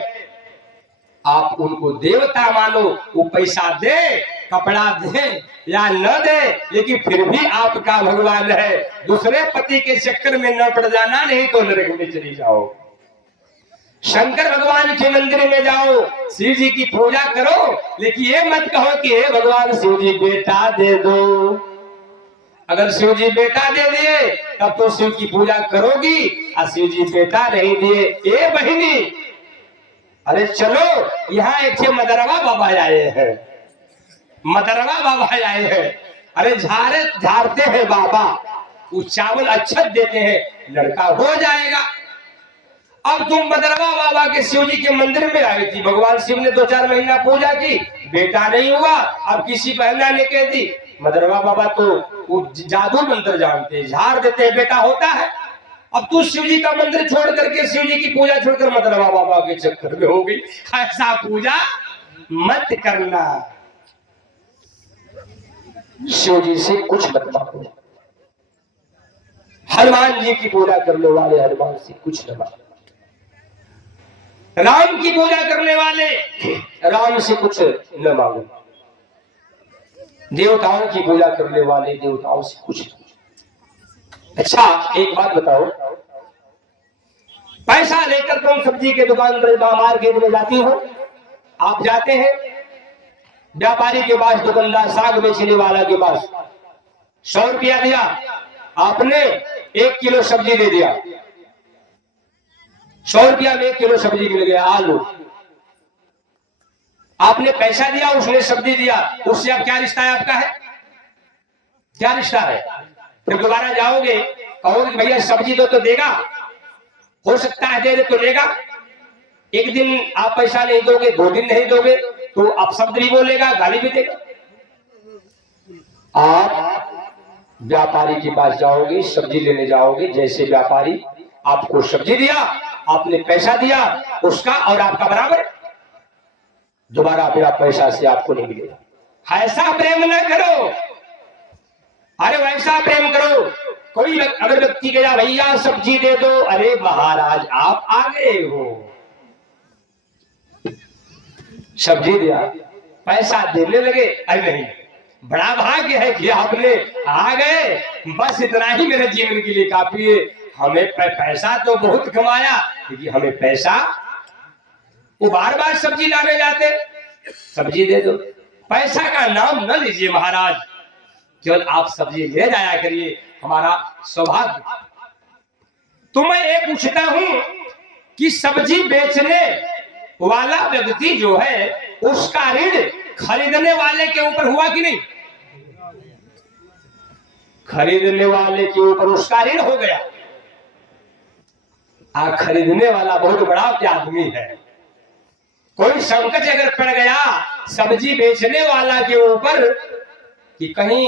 आप उनको देवता मानो, वो पैसा दे, कपड़ा दे या न दे, लेकिन फिर भी आपका भगवान है। दूसरे पति के चक्कर में न पड़ जाना, नहीं तो नरक में चली जाओ। शंकर भगवान के मंदिर में जाओ, शिव जी की पूजा करो, लेकिन ये मत कहो कि हे भगवान शिव जी बेटा दे दो। अगर शिव जी बेटा दे दिए तब तो शिव की पूजा करोगी, और शिव जी बेटा नहीं दिए, ए बहिनी अरे चलो यहाँ एक मदरवा बाबा आए हैं, मदरवा बाबा आए हैं। अरे झाड़ते हैं बाबा, वो चावल अच्छत देते हैं, लड़का हो जाएगा। अब तुम मदरवा बाबा के शिव जी के मंदिर में आई थी, भगवान शिव ने 2-4 महीना पूजा की, बेटा नहीं हुआ। अब किसी बहना ने कह दी मदरवा बाबा तो वो जादू मंत्र जानते हैं, झाड़ देते हैं, बेटा होता है। अब तू शिव जी का मंदिर छोड़ करके, शिव जी की पूजा छोड़कर मदरवा बाबा के चक्कर में हो गई। ऐसा पूजा मत करना, शिव जी से कुछ मत मांगो। हनुमान जी की पूजा करने वाले हनुमान से कुछ न मांगो, राम की पूजा करने वाले राम से कुछ न मांगो, देवताओं की पूजा करने वाले देवताओं से कुछ न। अच्छा एक बात बताओ, पैसा लेकर तुम सब्जी के दुकान पर मार्केट में जाती हो, आप जाते हैं व्यापारी के पास, दुकानदार साग बेचने वाला के पास, 100 रुपया दिया, आपने 1 किलो सब्जी दे दिया, 100 रुपया में 1 किलो सब्जी मिल गया, आलू। आपने पैसा दिया, उसने सब्जी दिया, उससे अब क्या रिश्ता है आपका? है क्या रिश्ता है? फिर दोबारा जाओगे, कहोगे भैया सब्जी दो तो देगा, हो सकता है दे दे तो लेगा। एक दिन आप पैसा नहीं दोगे, 2 दिन नहीं दोगे तो आप शब्द भी बोलेगा, गाली भी देगा। आप व्यापारी के पास जाओगे, सब्जी लेने जाओगे, जैसे व्यापारी आपको सब्जी दिया, आपने पैसा दिया उसका और आपका बराबर, दोबारा फिर आप पैसा से आपको नहीं मिलेगा। ऐसा प्रेम न करो, अरे वैसा प्रेम करो। कोई अगर व्यक्ति गया भैया सब्जी दे दो, अरे महाराज आप आ गए हो, सब्जी दिया, पैसा देने लगे, अरे नहीं, बड़ा भाग्य है कि आपने आ गए, बस इतना ही मेरे जीवन के लिए काफी है। हमें पैसा तो बहुत कमाया, क्योंकि हमें पैसा, वो बार बार सब्जी लाने जाते, सब्जी दे दो, पैसा का नाम न लीजिए महाराज, केवल आप सब्जी ले जाया करिए, हमारा सौभाग्य। तो मैं ये पूछता हूं कि सब्जी बेचने वाला व्यक्ति जो है, उसका ऋण खरीदने वाले के ऊपर हुआ कि नहीं? खरीदने वाले के ऊपर उसका ऋण हो गया। खरीदने वाला बहुत बड़ा आदमी है, कोई संकट अगर पड़ गया सब्जी बेचने वाला के ऊपर, कि कहीं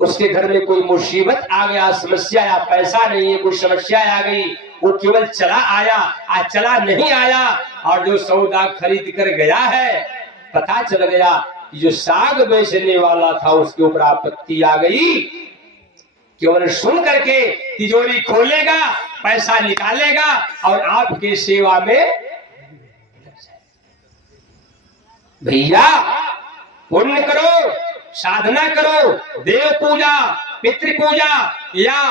उसके घर में कोई मुसीबत आ गया, समस्या या पैसा नहीं है, कोई समस्या आ गई, वो केवल चला आया, आज चला नहीं आया, और जो सौदा खरीद कर गया है, पता चल गया कि जो साग बेचने वाला था उसके ऊपर आपत्ति आ गई, केवल सुन करके तिजोरी खोलेगा, पैसा निकालेगा और आपके सेवा में, भैया पुण्य करो, साधना करो, देव पूजा, पितृ पूजा या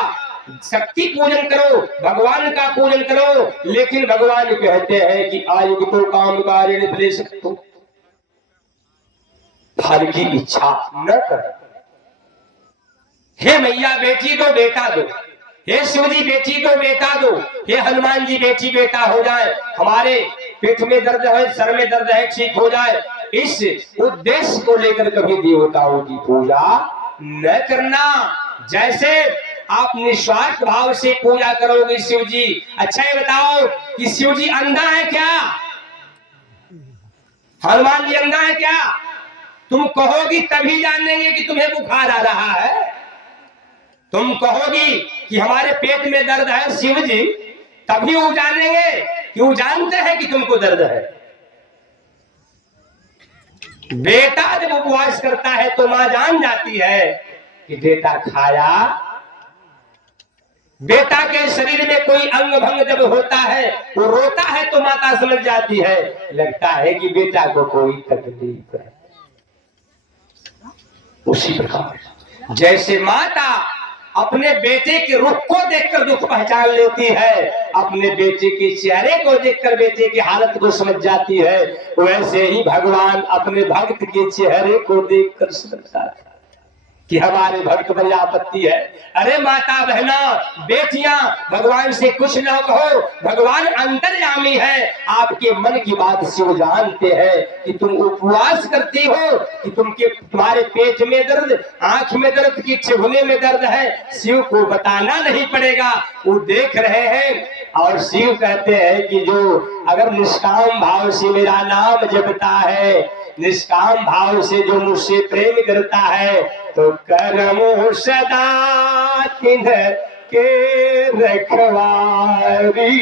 शक्ति पूजन करो, भगवान का पूजन करो, लेकिन भगवान कहते हैं कि आयुक्त तो काम कार्य ले सकते, फल की इच्छा न कर। हे मैया बेटी दो बेटा दो, हे शिव जी बेटी दो बेटा दो, हे हनुमान जी बेटी बेटा हो जाए, हमारे पेट में दर्द है, सर में दर्द है, ठीक हो जाए, इस उद्देश्य को लेकर कभी देवताओं की पूजा न करना। जैसे आप निस्वार्थ भाव से पूजा करोगे शिव जी, अच्छा ये बताओ कि शिव जी अंधा है क्या? हनुमान जी अंधा है क्या? तुम कहोगी तभी जानेंगे कि तुम्हें बुखार आ रहा है, तुम कहोगी कि हमारे पेट में दर्द है शिव जी, तभी वो जानेंगे कि वो जानते हैं कि तुमको दर्द है। बेटा जब उपवास करता है तो मां जान जाती है कि बेटा खाया, बेटा के शरीर में कोई अंग भंग जब होता है, वो रोता है तो माता समझ जाती है, लगता है कि बेटा को कोई तकलीफ है। उसी प्रकार जैसे माता अपने बेटे के रूप को देखकर दुख पहचान लेती है, अपने बेटे के चेहरे को देखकर बेटे की हालत को समझ जाती है, वैसे ही भगवान अपने भक्त के चेहरे को देखकर समझता है कि हमारे भक्त पर आपत्ति है। अरे माता बहना बेटियां, भगवान से कुछ न कहो, भगवान अंतर्यामी है, आपके मन की बात शिव जानते हैं कि तुम उपवास करती हो, कि तुम्हारे पेट में दर्द, आंख में दर्द, की ठिठुने में दर्द है, शिव को बताना नहीं पड़ेगा, वो देख रहे हैं। और शिव कहते हैं कि जो अगर निष्काम भाव से मेरा नाम जपता है, निष्काम भाव से जो मुझसे प्रेम करता है, तो करमो सदा तिन्ह के रखवारी,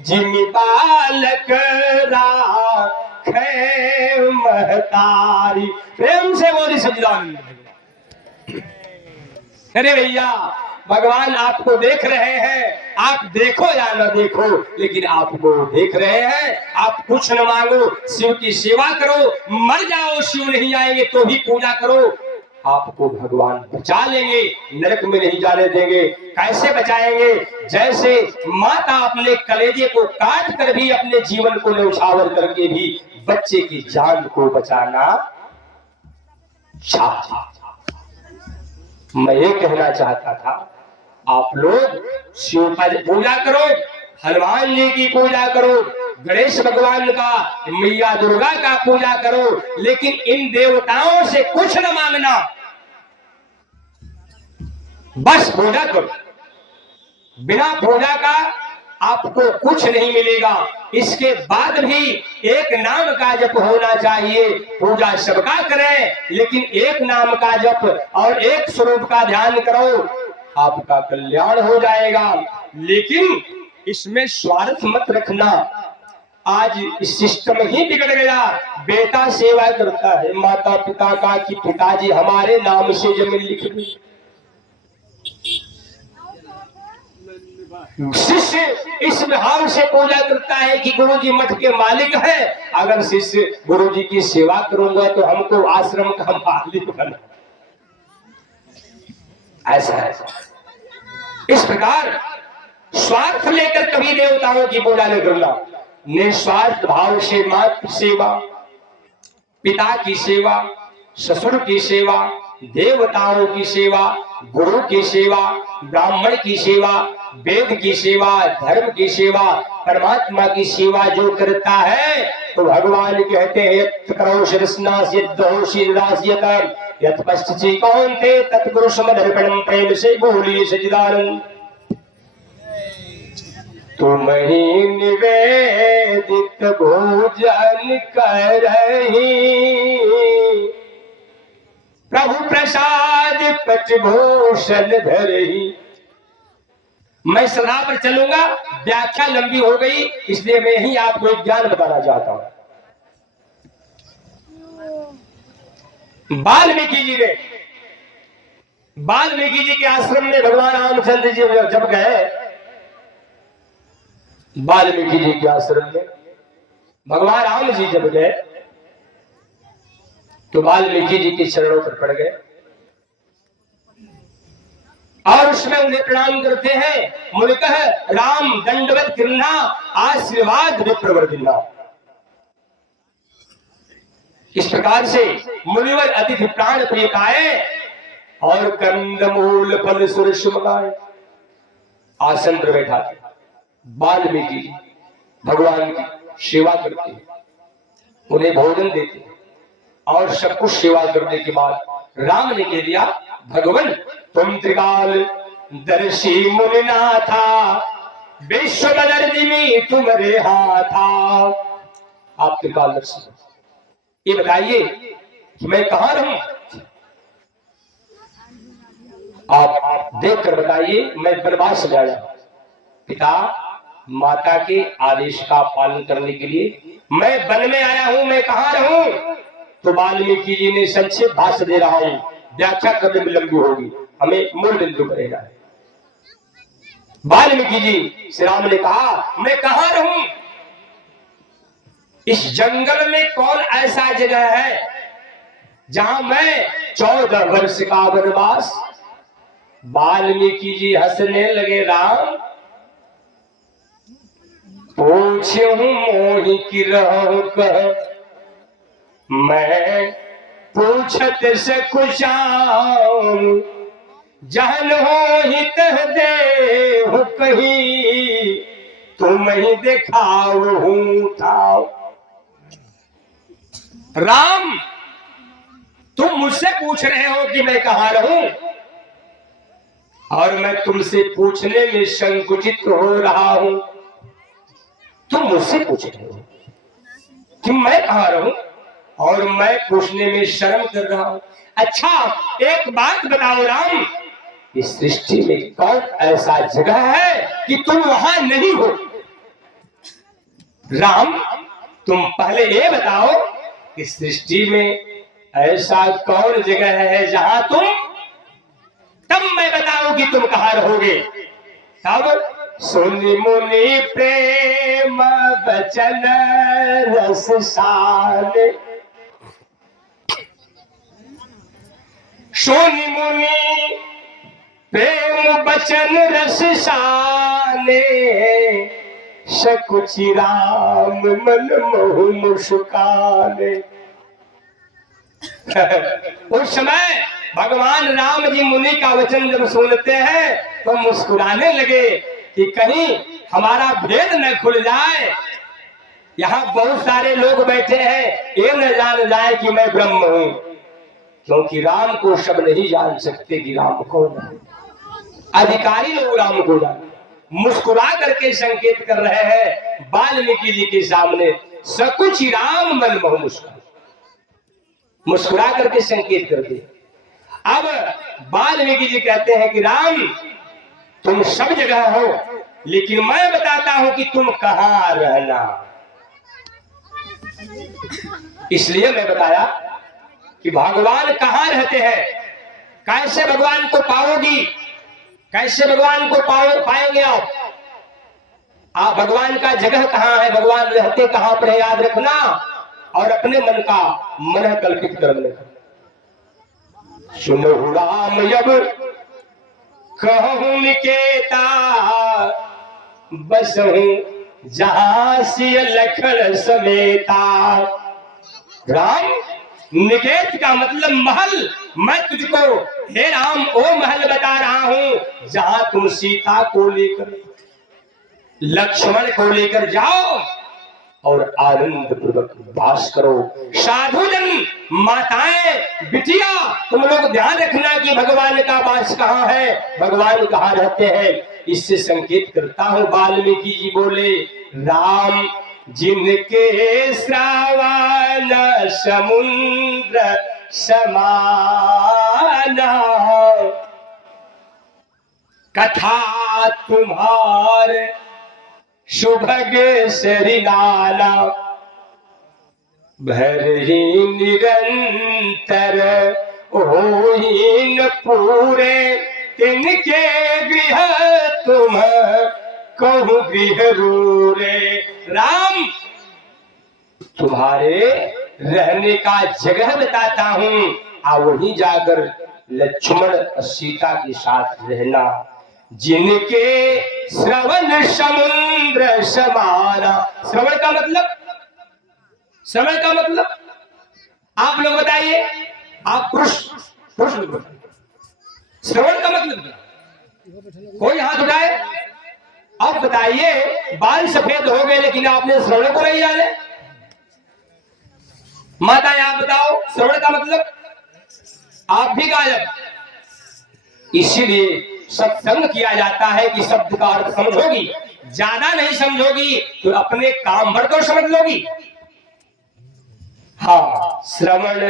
जिमि बालक राखे महतारी। प्रेम से बोली सच्चिदानंद। अरे भैया भगवान आपको देख रहे हैं, आप देखो या न देखो, लेकिन आपको देख रहे हैं। आप कुछ न मांगो, शिव की सेवा करो, मर जाओ शिव नहीं आएंगे तो भी पूजा करो, आपको भगवान बचा लेंगे, नरक में नहीं जाने देंगे। कैसे बचाएंगे? जैसे माता अपने कलेजे को काट कर भी अपने जीवन को न्यौछावर करके भी बच्चे की जान को बचाना चाहती। मैं ये कहना चाहता था, आप लोग शिव की पूजा करो, हनुमान जी की पूजा करो, गणेश भगवान का, मैया दुर्गा का पूजा करो, लेकिन इन देवताओं से कुछ न मांगना। बस पूजा करो, बिना पूजा का आपको कुछ नहीं मिलेगा। इसके बाद भी एक नाम का जप होना चाहिए। पूजा सबका करें, लेकिन एक नाम का जप और एक स्वरूप का ध्यान करो, आपका कल्याण हो जाएगा। लेकिन इसमें स्वार्थ मत रखना। आज सिस्टम ही बिगड़ गया। बेटा सेवा करता है माता पिता का कि पिताजी हमारे नाम से जमीन लिख दी। शिष्य इस भाव से पूजा करता है कि गुरुजी मठ के मालिक है, अगर शिष्य गुरुजी की सेवा करूंगा तो हमको आश्रम का मालिक बना। ऐसा है। इस प्रकार स्वार्थ लेकर कभी देवताओं की पूजा नहीं करना। निस्वार्थ भाव से मात्र सेवा, पिता की सेवा, ससुर की सेवा, देवताओं की सेवा, गुरु की सेवा, ब्राह्मण की सेवा, वेद की सेवा, धर्म की सेवा, परमात्मा की सेवा जो करता है तो भगवान कहते हैं यत् करोषि रसनासि यद्दोषि निरास्यत यत् पश्चिति कौन्ते तत्कुरु समर्पणं। प्रेम से बोलिए सच्चिदानंद। तुम ही निवेदित भोजन करही, प्रभु प्रसाद पचभूषण धरही। मैं सदा पर चलूंगा, व्याख्या लंबी हो गई, इसलिए मैं ही आपको एक ज्ञान बताना चाहता हूं। वाल्मीकि जी के आश्रम में भगवान रामचंद्र जी जब गए, वाल्मीकि जी के आश्रम में भगवान राम जी जब गए तो वाल्मीकि जी के चरणों पर पड़ गए और उसमें उन्हें प्रणाम करते हैं। मुनि कह राम दंडवत किरना आशीर्वाद विप्रवर्तिना। इस प्रकार से मुनिवर अतिथि प्राण प्रियकाए और कंदमूल फल सुरस मगाए आसन पर बैठा के वाल्मीकि जी भगवान की सेवा करते हैं, उन्हें भोजन देते हैं और सब कुछ सेवा करने के बाद राम ने कह दिया भगवान तुम त्रिकाल दर्शी मुनिनाथा विश्व बदर्दिमी तुम्हारे हाथा। आप त्रिकाल दर्शी, ये बताइए कि मैं कहां रहूं? आप देख कर बताइए। मैं वनवास में आया, पिता माता के आदेश का पालन करने के लिए मैं वन में आया हूं, मैं कहां रहूं? तो वाल्मीकि जी ने संक्षिप्त भाष्य दे रहा हूं, व्याख्या करने में लंबी होगी, हमें मूल बिंदु पर रहना है। वाल्मीकि जी श्री राम ने कहा मैं कहां रहूं? इस जंगल में कौन ऐसा जगह है जहां मैं 14 वर्ष का वनवास। वाल्मीकि जी हंसने लगे, राम पूछूं मोहि की रहूं कह, मैं पूछत से कुशाऊं, जहन हो ही तह दे हो कहीं, तुम ही दिखाओ हूं ठाओ। राम तुम मुझसे पूछ रहे हो कि मैं कहां रहूं, और मैं तुमसे पूछने में संकुचित हो रहा हूं। तुम मुझसे पूछ रहे हो कि मैं कहां रहूं और मैं पूछने में शर्म कर रहा हूं। अच्छा एक बात बताओ राम, इस सृष्टि में कौन ऐसा जगह है कि तुम वहां नहीं हो? राम तुम पहले ये बताओ कि सृष्टि में ऐसा कौन जगह है जहां तुम, तब मैं बताऊं कि तुम कहां रहोगे। तब सुनि मुनि प्रेम बचन रस साले, सुनि मुनि प्रेम बचन रस साले, सकुचि राम मन मोहु मुस्काने। उस समय भगवान राम जी मुनि का वचन जब सुनते हैं तो मुस्कुराने लगे कि कहीं हमारा भेद न खुल जाए। यहाँ बहुत सारे लोग बैठे हैं, ये न जान जाए कि मैं ब्रह्म हूं, क्योंकि राम को सब नहीं जान सकते कि राम कौन है। अधिकारी लोग राम को जाने, मुस्कुरा करके संकेत कर रहे हैं वाल्मीकि जी के सामने। सकुच राम मन बहु मुस्कुरा, मुस्कुरा करके संकेत कर दिए। अब वाल्मीकि जी कहते हैं कि राम तुम सब जगह हो, लेकिन मैं बताता हूं कि तुम कहां रहना। इसलिए मैं बताया कि भगवान कहां रहते हैं, कैसे भगवान को पाओगी, कैसे भगवान को पाएंगे आप भगवान का जगह कहां है, भगवान रहते कहां पर है, याद रखना। और अपने मन का मन कल्पित कर लेना। सुनो राम जब कहूं निकेता, बस हूं जहां से लखन समेता। राम निकेत का मतलब महल, मैं तुझको हे राम ओ महल बता रहा हूं जहां तुम सीता को लेकर लक्ष्मण को लेकर जाओ और आनंद पूर्वक वास करो। साधुजन, माताएं, बिटिया, तुम लोग ध्यान रखना कि भगवान का वास कहाँ है, भगवान कहाँ रहते हैं। इससे संकेत करता हूं। वाल्मीकि जी बोले राम जिनके श्रावण समुद्र समाना, कथा तुम्हारे सुभग सरिनाला, भरही निरंतर होहीन पूरे, तिनके गृह तुम कहूं गृह रूरे। राम तुम्हारे रहने का जगह बताता हूं, आ वहीं जाकर लक्ष्मण सीता के साथ रहना। जिनके श्रवण समुद्र समाना, श्रवण का मतलब, श्रवण का मतलब आप लोग बताइए, आप पुरुष लोग श्रवण का मतलब कोई हाथ उठाए। अब बताइए, बाल सफेद हो गए लेकिन आपने श्रवण को नहीं जाने। माता आप बताओ श्रवण का मतलब, आप भी गायब। इसीलिए सत्संग किया जाता है कि शब्द का अर्थ समझोगी, ज्यादा नहीं समझोगी तो अपने काम भर तो समझ लोगी। हाँ, श्रवण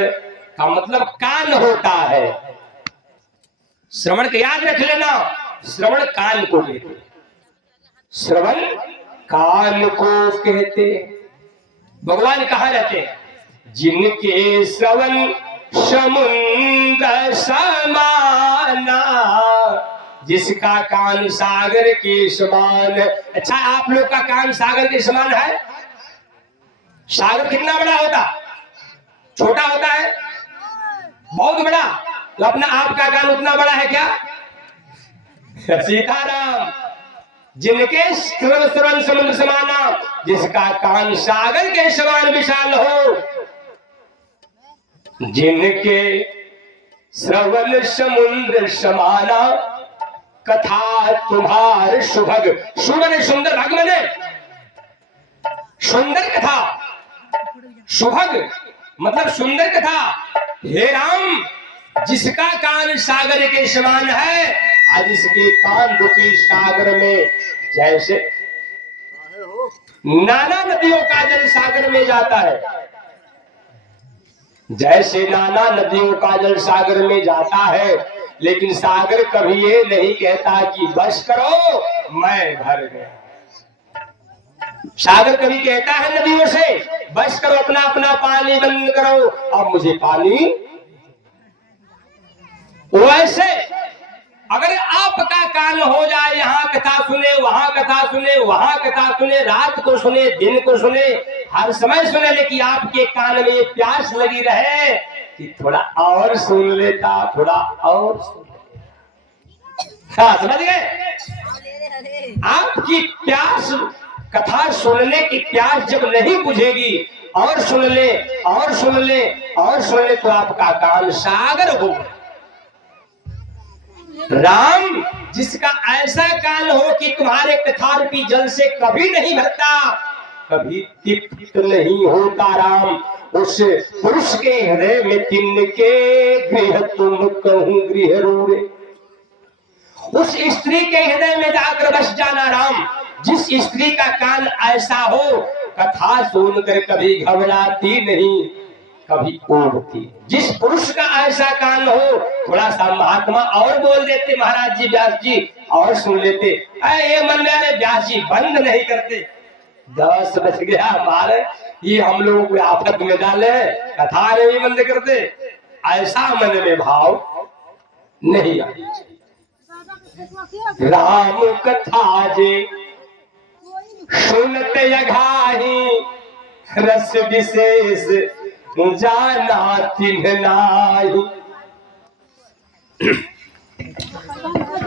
का मतलब कान होता है। श्रवण को याद रख लेना, श्रवण कान को कहते, श्रवण कान को कहते। भगवान कहाँ रहते हैं? जिनके श्रवण समुद्र समाना, जिसका कान सागर के समान। अच्छा, आप लोग का कान सागर के समान है? सागर कितना बड़ा होता? छोटा होता है? बहुत बड़ा। तो अपना आपका कान उतना बड़ा है क्या? सीताराम, जिनके श्रवण समुद्र समाना, जिसका कान सागर के समान विशाल हो। जिनके श्रवण समुद्र समाना, कथा तुम्हार सुभग। सुभग सुंदर, भग मैंने सुंदर कथा, सुभग मतलब सुंदर कथा। हे राम, जिसका कान सागर के समान है, आज इसके कान रूपी सागर में जैसे नाना नदियों का जल सागर में जाता है, जैसे नाना नदियों का जल सागर में जाता है, लेकिन सागर कभी ये नहीं कहता कि बस करो मैं भर गया। सागर कभी कहता है नदियों से बस करो, अपना अपना पानी बंद करो, अब मुझे पानी। वैसे अगर आपका कान हो जाए, यहाँ कथा सुने, वहां कथा सुने, वहां कथा सुने, रात को सुने, दिन को सुने, हर समय सुने, लेकिन आपके कान में ये प्यास लगी रहे कि थोड़ा और सुन लेता, थोड़ा और सुन लेता। हाँ, समझ गए? आपकी प्यास, कथा सुनने की प्यास जब नहीं बुझेगी, और सुन ले और सुन ले और सुन ले, तो आपका कान सागर होगा। राम, जिसका ऐसा कान हो कि तुम्हारे कथारूपी जल से कभी नहीं भरता, कभी तृप्त नहीं होता, राम, उस पुरुष के हृदय में तिनके गृह तुम कहूं गृह रूरे। उस स्त्री के हृदय में जाकर बस जाना राम। जिस स्त्री का कान ऐसा हो, कथा सुनकर कभी घबराती नहीं, कभी उड़ती। जिस पुरुष का ऐसा कान हो, थोड़ा सा महात्मा और बोल देते महाराज जी, व्यास जी और सुन लेते। ये मन में अरे व्यास जी बंद नहीं करते, 10 बज गया हमारे, ये हम लोगों को आफत में डाले, कथा नहीं बंद करते। ऐसा मन में भाव नहीं आनी चाहिए। राम कथा जे सुनते अघाही, रस विशेष जाना तिन्ह नाही।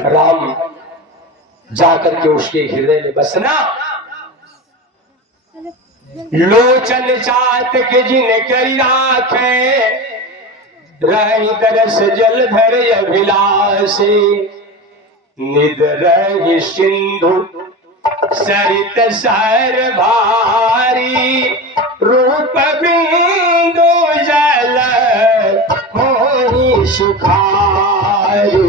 राम जाकर के उसके हृदय में बसना। लोचन चात के जिन करी राखे, रही दरस जल धर अभिलाषे। निद रही सिंधु सरित सर भारी, रूप बिंदु जल होई सुखारी।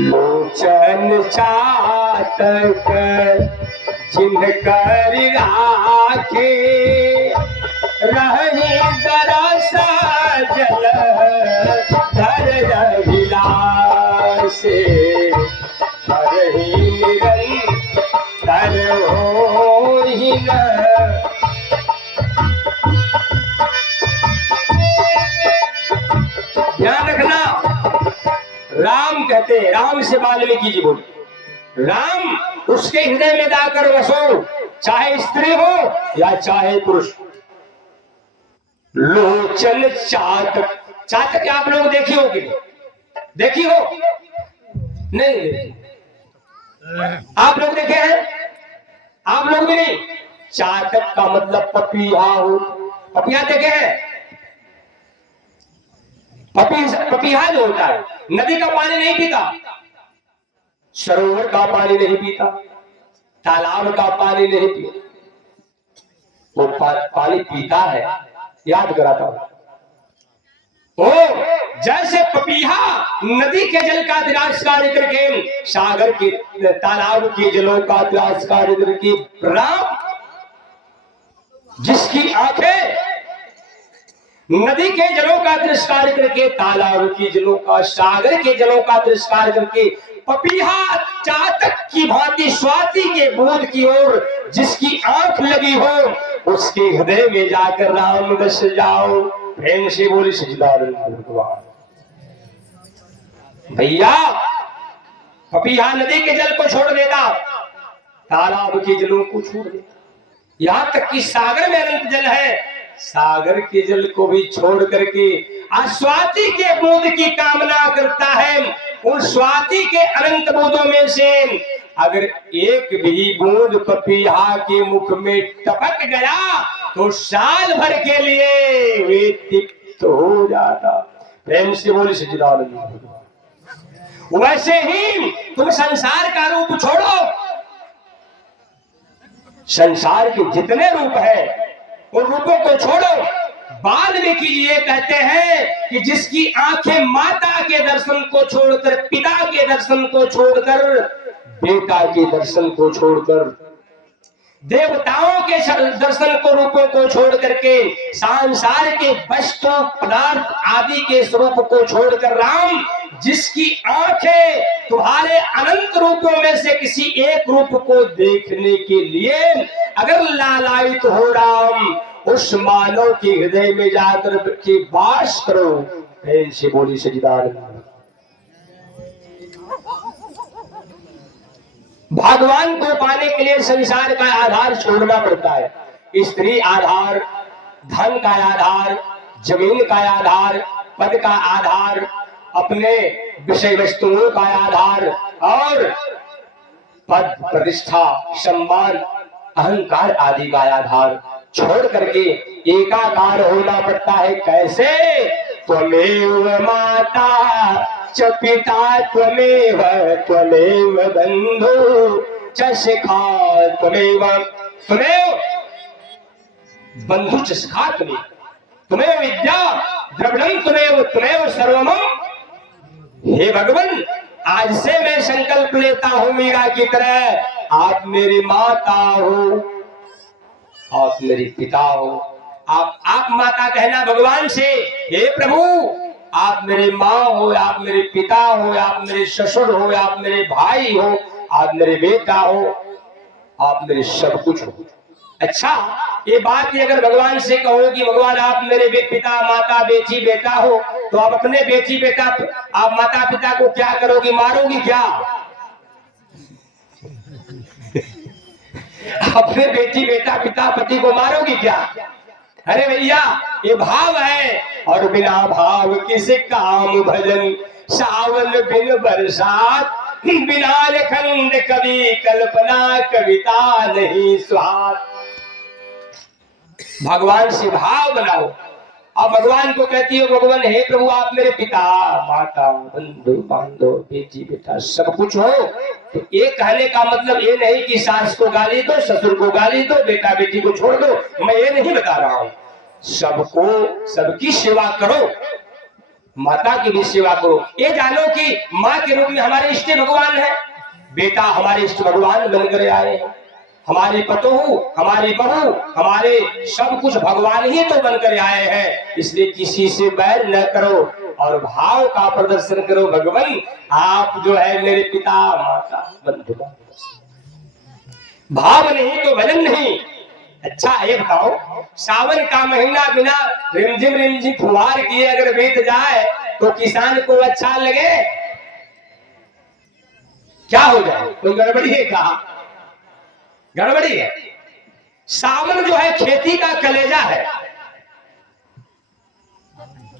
लोचन चातक जिनकर राखे, रही दरस जल धर अभिलाषे। हरहि निरंतर होहि न, ध्यान रखना। राम कहते, राम से वाल्मीकि जी बोले, राम उसके हृदय में जाकर बसो, चाहे स्त्री हो या चाहे पुरुष। लोचन चातक, चातक आप लोग देखी होगी, देखी हो नहीं? आप लोग देखे हैं? आप लोग भी नहीं। चातक का मतलब पपीहा हो, पपीहा देखे हैं? पपीहा जो होता है नदी का पानी नहीं पीता, सरोवर का पानी नहीं पीता, तालाब का पानी नहीं पीता, वो पानी पीता है। याद कराता हूं, ओ जैसे पपीहा नदी के जल का तिरस्कार करके, सागर के तालाब के जलों का तिरस्कार करके, राम जिसकी आंखें नदी के जलों का तिरस्कार करके, तालाब के जलों का, सागर के जलों का तिरस्कार करके, पपीहा चातक की भांति स्वाति के बूंद की ओर जिसकी आंख लगी हो, उसके हृदय में जाकर राम बस जाओ। प्रेम से बोले सच्चिदानंद भगवान। भैया पपीहा नदी के जल को छोड़ देता, तालाब के जलों को छोड़ देता, यहां तक कि सागर में अनंत जल है, सागर के जल को भी छोड़ करके स्वाति के बूंद की कामना करता है। उन स्वाति के अनंत बूंदों में से अगर एक भी बूंद पपीहा के मुख में टपक गया तो साल भर के लिए वे तिक्त हो जाता। प्रेम से बोले सच्चिदानंद भगवान। वैसे ही तुम संसार का रूप छोड़ो, संसार के जितने रूप है उन रूपों को छोड़ो। वाल्मीकि जी ये कहते हैं कि जिसकी आंखें माता के दर्शन को छोड़कर, पिता के दर्शन को छोड़कर, बेटा के दर्शन को छोड़कर, देवताओं के दर्शन को, रूपों को छोड़ करके, संसार के वस्तु पदार्थ आदि के स्वरूप को छोड़कर, राम जिसकी आंखें तुम्हारे अनंत रूपों में से किसी एक रूप को देखने के लिए अगर लालायित हो राम, उस मानव के हृदय में जाकर के वास करो। प्रेम से बोली सच्चिदानंद। भगवान को पाने के लिए संसार का आधार छोड़ना पड़ता है। स्त्री आधार, धन का आधार, जमीन का आधार, पद का आधार, अपने विषय वस्तुओं का आधार और पद प्रतिष्ठा सम्मान अहंकार आदि का आधार छोड़ करके एकाकार होना पड़ता है। कैसे? त्वमेव माता च पिता त्वमेव त्वमेव बंधु च सखा त्वमेव त्वमेव बंधु च सखा त्वमेव विद्या द्रविणं त्वमेव त्वमेव सर्वमं। हे भगवान, आज से मैं संकल्प लेता हूं मीरा की तरह, आप मेरी माता हो, आप मेरी पिता हो। आप माता कहना भगवान से, हे प्रभु आप मेरे माँ हो, आप मेरे पिता हो, आप मेरे ससुर हो, आप मेरे भाई हो, आप मेरे बेटा हो, आप मेरे सब कुछ हो। अच्छा, ये बात ही अगर भगवान से कहो कि भगवान आप मेरे पिता माता बेटी बेटा हो, तो आप अपने बेटी बेटा आप माता पिता को क्या करोगी, मारोगी क्या? अपने बेटी बेटा पिता पति को मारोगी क्या? अरे भैया, ये भाव है। और बिना भाव किस काम भजन, सावन बिन बरसात, बिना खंड कवि कल्पना कविता नहीं स्वाद। भगवान से भाव बनाओ। अब भगवान को कहती हो, भगवान हे प्रभु आप मेरे पिता माता बंधु बांधव बेटी बेटा सब कुछ हो। तो ये कहने का मतलब ये नहीं कि सास को गाली दो, ससुर को गाली दो, बेटा बेटी को छोड़ दो, मैं ये नहीं बता रहा हूं। सबको सबकी सेवा करो, माता की भी सेवा करो। ये जानो कि माँ के रूप में हमारे इष्ट भगवान है, बेटा हमारे इष्ट भगवान बनकर आए हैं, हमारी पतोहू हमारी बहू हमारे सब कुछ भगवान ही तो बनकर आए हैं। इसलिए किसी से बैर न करो और भाव का प्रदर्शन करो। भगवान आप जो है मेरे पिता माता बंधु, भाव नहीं तो भजन नहीं। अच्छा ये बताओ, सावन का महीना बिना रिमझिम फुहार किए अगर बीत जाए तो किसान को अच्छा लगे? क्या हो जाए? कोई गड़बड़ी है? कहा गड़बड़ी है। सावन जो है खेती का कलेजा है,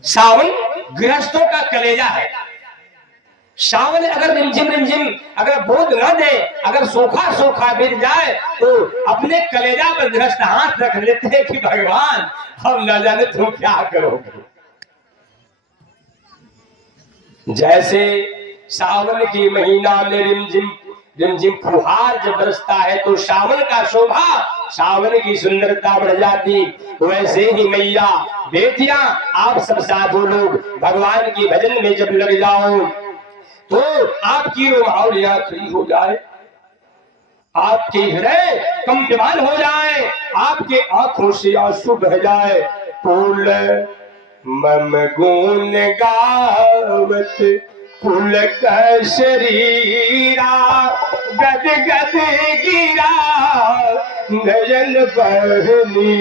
सावन गृहस्थों का कलेजा है। सावन अगर रिमझिम अगर बूंद न दे, अगर सूखा सूखा बीत जाए तो अपने कलेजा पर गृहस्थ हाथ रख लेते हैं कि भगवान हम न जाने तुम क्या करोगे। जैसे सावन की महीना में रिमझिम फुहार जब बरसता है तो सावन का शोभा, सावन की सुंदरता बढ़ जाती। वैसे ही मैया बेटियां आप सब साधु लोग भगवान की भजन में जब लग जाओ तो आपकी रुमावलियां खड़ी हो जाए, आपके हृदय कंपमान हो जाए, आपके आंखों से आंसू बह जाए। फूल मम गुण गावत पुलक शरीरा, गद गद गिरा नयन बहनीरा।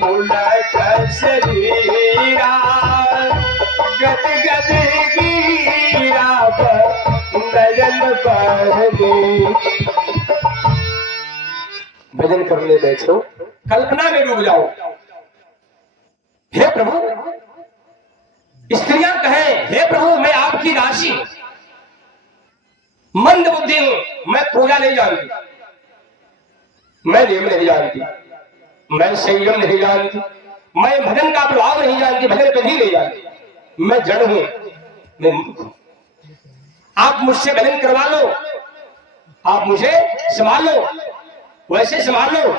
पुलक शरीरा गद गद गिरा नयन बहनी। भजन करने बैठो, कल्पना में डूब जाओ। हे प्रभु, स्त्रियां कहें हे प्रभु मैं आपकी दासी हूं, मंद बुद्धि हूं, मैं पूजा नहीं जानती, मैं नियम नहीं जानती, मैं संयम नहीं जानती, मैं भजन का प्रभाव नहीं जानती, भजन विधि नहीं जानती, मैं जड़ हूं, मैं मूर्ख हूं। आप मुझसे भजन करवा लो, आप मुझे संभाल लो, वैसे संभाल लो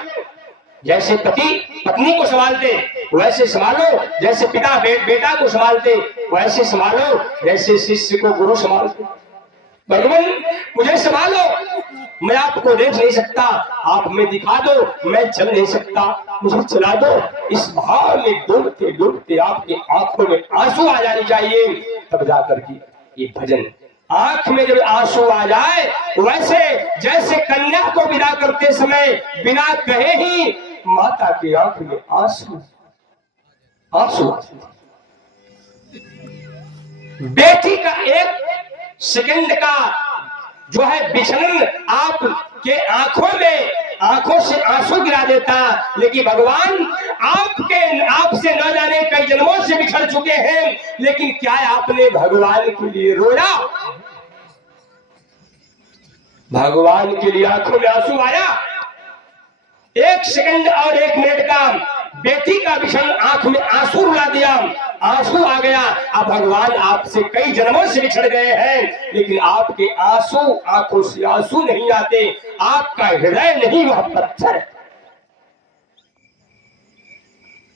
जैसे पति पत्नी को संभालते, वैसे संभालो जैसे पिता बेटा को संभालते, वैसे संभालो जैसे शिष्य को गुरु संभालते। भगवान मुझे संभालो, मैं आपको देख नहीं सकता, आप में दिखा दो, मैं चल नहीं सकता, मुझे चला दो। इस भाव में डूबते डूबते आपकी आंखों में आंसू आ जाने चाहिए, तब जाकर के ये भजन। आंख में जब आंसू आ जाए वैसे जैसे कन्या को विदा करते समय बिना कहे ही माता की आंख में आंसू आंसू। बेटी का एक सेकंड का जो है बिछड़न आपके आंखों से आंसू गिरा देता, लेकिन भगवान आपसे न जाने कई जन्मों से बिछड़ चुके हैं, लेकिन क्या आपने भगवान के लिए रोया? भगवान के लिए आंखों में आंसू आया? एक सेकंड और एक मिनट का बेटी का विषण आंख में आंसू रुला दिया, आंसू आ गया। अब भगवान आपसे कई जन्मों से बिछड़ गए हैं, लेकिन आपके आंसू, आंखों से आंसू नहीं आते, आपका हृदय नहीं, वह पत्थर।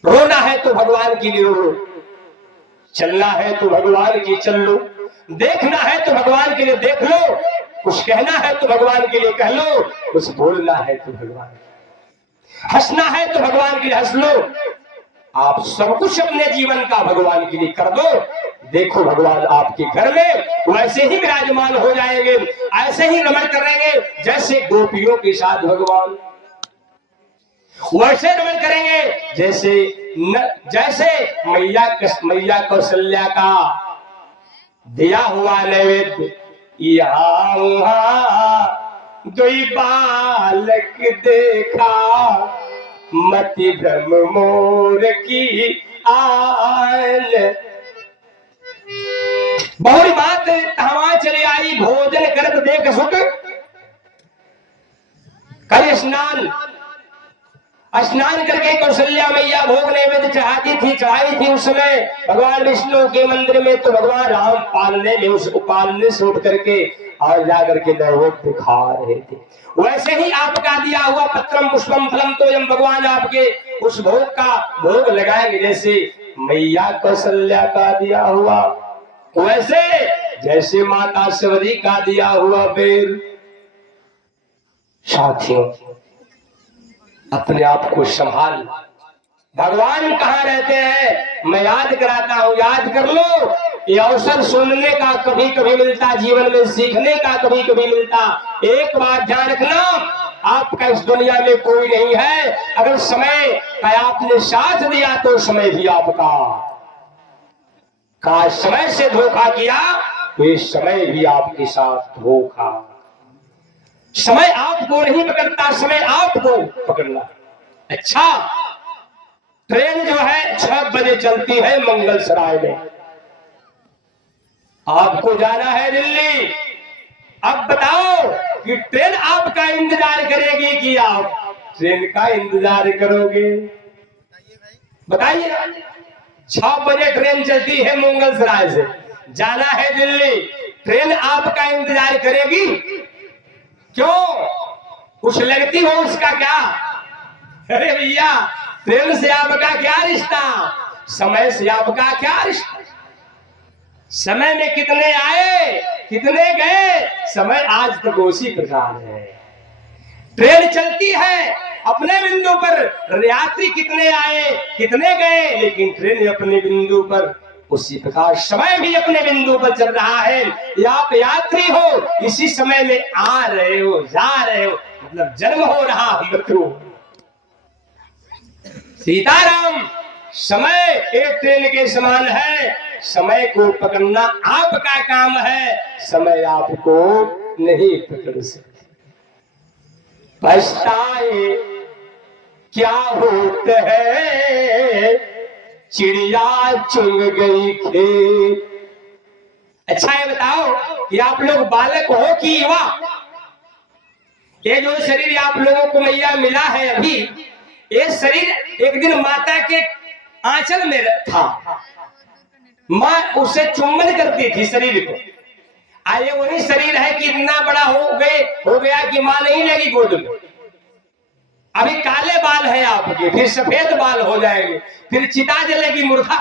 रोना है तो भगवान के लिए रो, चलना है तो भगवान की चल लो, देखना है तो भगवान के लिए देख लो, कुछ कहना है तो भगवान के लिए कह लो, कुछ बोलना है तो भगवान, हंसना है तो भगवान के लिए हंस लो। आप सब कुछ अपने जीवन का भगवान के लिए कर दो, देखो भगवान आपके घर में वैसे ही विराजमान हो जाएंगे, ऐसे ही रमण करेंगे जैसे गोपियों के साथ भगवान, वैसे रमण करेंगे जैसे मैया कौशल्या का दिया हुआ नैवेद्य, यहाँ दुई बालक देखा, मति भ्रम मोर की आल। बहुरी बात तहवा चले आई, भोजन करत देख सुख, कर स्नान करके कौशल्या मैया भोग नैवेद्य चढ़ाई थी उस समय भगवान विष्णु के मंदिर में। तो भगवान राम पालने से उठ करके और जाकर के नैवेद्य खा रहे थे। वैसे ही आपका दिया हुआ पत्रम पुष्पम फलम तोयम, भगवान आपके उस भोग का भोग लगाएंगे जैसे मैया कौशल्या का दिया हुआ, वैसे जैसे माता सवरी का दिया हुआ बेर। साथियों, अपने आप को संभाल, भगवान कहाँ रहते हैं मैं याद कराता हूं, याद कर लो। ये अवसर सुनने का कभी कभी मिलता, जीवन में सीखने का कभी कभी मिलता। एक बात ध्यान रखना, आपका इस दुनिया में कोई नहीं है, अगर समय का आपने साथ दिया तो समय भी आपका, का समय से धोखा किया तो ये समय भी आपके साथ धोखा। समय आपको नहीं पकड़ता, समय आपको पकड़ना। अच्छा, ट्रेन जो है 6 बजे चलती है मंगल सराय में, आपको जाना है दिल्ली। अब बताओ कि ट्रेन आपका इंतजार करेगी कि आप ट्रेन का इंतजार करोगे? बताइए। 6 बजे ट्रेन चलती है मंगल सराय से, जाना है दिल्ली, ट्रेन आपका इंतजार करेगी? क्यों? कुछ लगती हो उसका क्या? अरे भैया, ट्रेन से आपका क्या रिश्ता, समय से आपका क्या रिश्ता? समय में कितने आए कितने गए, समय आज तक उसी प्रकार है। ट्रेन चलती है अपने बिंदु पर, यात्री कितने आए कितने गए, लेकिन ट्रेन अपने बिंदु पर, उसी प्रकार समय भी अपने बिंदु पर चल रहा है। या आप यात्री हो, इसी समय में आ रहे हो, जा रहे हो, मतलब जन्म हो रहा, मृत्यु। सीताराम, समय एक ट्रेन के समान है, समय को पकड़ना आपका काम है, समय आपको नहीं पकड़ सकते। पछताए क्या होते हैं, चिड़िया चुन गई खेत। अच्छा, ये बताओ कि आप लोग बालक हो कि युवा? ये जो शरीर आप लोगों को मैया मिला है अभी, ये शरीर एक दिन माता के आंचल में था, माँ उससे चुम्बन करती थी शरीर को। आइए, वही शरीर है कि इतना बड़ा हो गया कि माँ नहीं लेगी गोद में। अभी काले बाल है आपके, फिर सफेद बाल हो जाएंगे, फिर चिता जलेगी मूर्खा।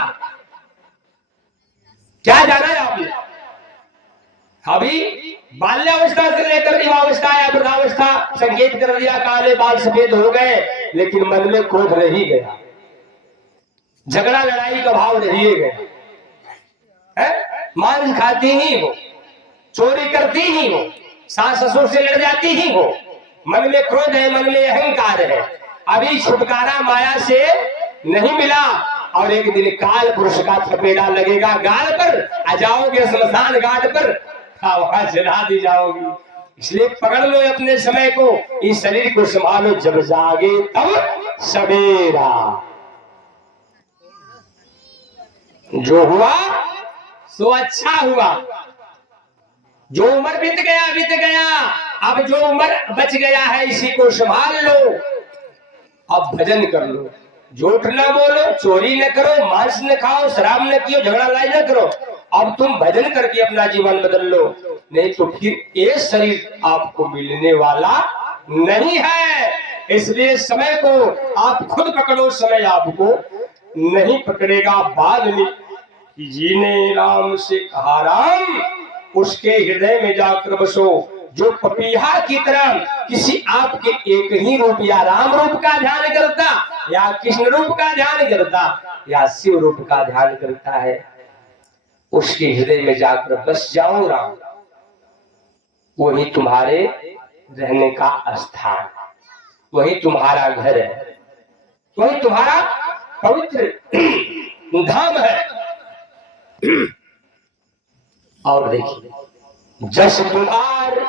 क्या जाना है आपने? अभी बाल्यावस्था से लेकर युवावस्था या वृद्धावस्था संकेत कर दिया, काले बाल सफेद हो गए, लेकिन मन में क्रोध रह ही गया, झगड़ा लड़ाई का भाव रह गया है। मांस खाती ही हो, चोरी करती ही हो, सास ससुर से लड़ जाती ही हो, मन में क्रोध है, मन में अहंकार है। अभी छुटकारा माया से नहीं मिला, और एक दिन काल पुरुष का थपेड़ा लगेगा गाल पर, आ जाओगे श्मशान घाट पर, वहां जला दी जाओगी। इसलिए पकड़ लो अपने समय को, इस शरीर को संभालो, जब जागे तब सवेरा। जो हुआ सो अच्छा हुआ, जो उम्र बीत गया, अब जो उम्र बच गया है इसी को संभाल लो। अब भजन कर लो, झूठ न बोलो, चोरी न करो, मांस न खाओ, शराब न पियो, झगड़ा लड़ाई न करो। अब तुम भजन करके अपना जीवन बदल लो, नहीं तो फिर ये शरीर आपको मिलने वाला नहीं है। इसलिए समय को आप खुद पकड़ो, समय आपको नहीं पकड़ेगा। बाद में जीने राम से कहा राम, उसके हृदय में जाकर बसो। जो पपीहा की तरह किसी आपके एक ही रूप या राम रूप का ध्यान करता, या कृष्ण रूप का ध्यान करता, या शिव रूप का ध्यान करता है, उसके हृदय में जाकर बस जाओ राम, वही तुम्हारे रहने का स्थान, वही तुम्हारा घर है, वही तुम्हारा पवित्र धाम है। और देखिए, जस तुम्हार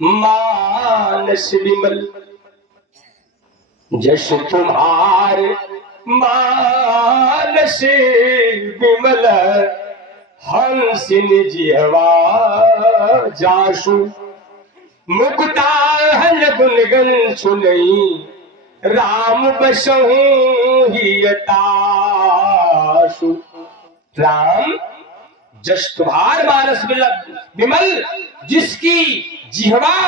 मानस विमल, जस तुम्हार मानस विमल, हंसिन जिहवा जासु, मुक्ता हल गुनगन सुनई, राम बसहु हियतासु। राम, जस तुम्हार मानस विमल, जिसकी जिह्वा